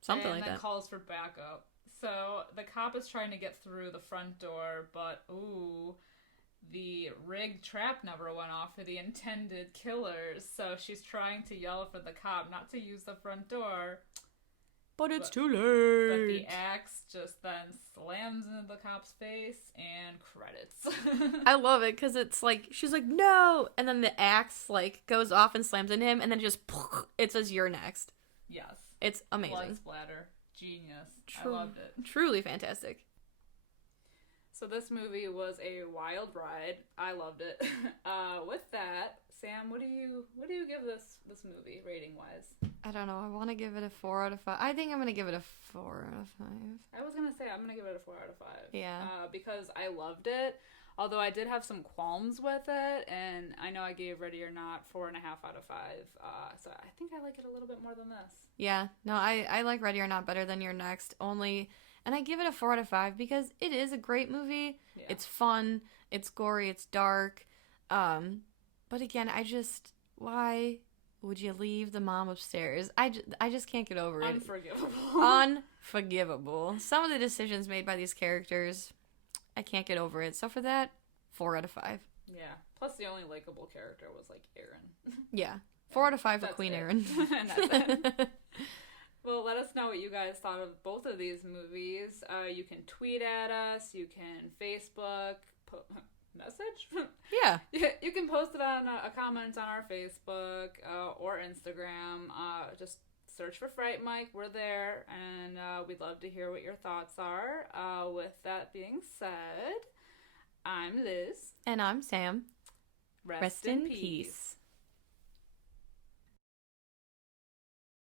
Something like that. And then calls for backup. So the cop is trying to get through the front door, but the rigged trap never went off for the intended killers. So she's trying to yell for the cop not to use the front door. But it's too late. But the axe just then slams into the cop's face and credits. I love it because it's like, she's like, no! And then the axe goes off and slams into him, and then it says, you're next. Yes. It's amazing. Blood splatter. genius. I loved it. Truly fantastic. So this movie was a wild ride. I loved it. With that, Sam, what do you give this movie rating wise? I don't know. I want to give it a 4 out of 5. I think I'm gonna give it a 4 out of 5. I was gonna say I'm gonna give it a 4 out of 5. Yeah. Because I loved it. Although I did have some qualms with it, and I know I gave Ready or Not 4.5 out of 5. So I think I like it a little bit more than this. Yeah. No, I like Ready or Not better than Your Next. And I give it a 4 out of 5 because it is a great movie. Yeah. It's fun. It's gory. It's dark. But again, why would you leave the mom upstairs? I just can't get over it. Unforgivable. Some of the decisions made by these characters, I can't get over it. So for that, 4 out of 5. Yeah. Plus the only likable character was like Aaron. Yeah. 4 out of 5 for Queen Aaron. And that's it. Well, let us know what you guys thought of both of these movies. You can tweet at us. You can Facebook message. Yeah. You can post it on a comment on our Facebook or Instagram. Just search for Fright Mic. We're there, and we'd love to hear what your thoughts are. With that being said, I'm Liz. And I'm Sam. Rest in peace.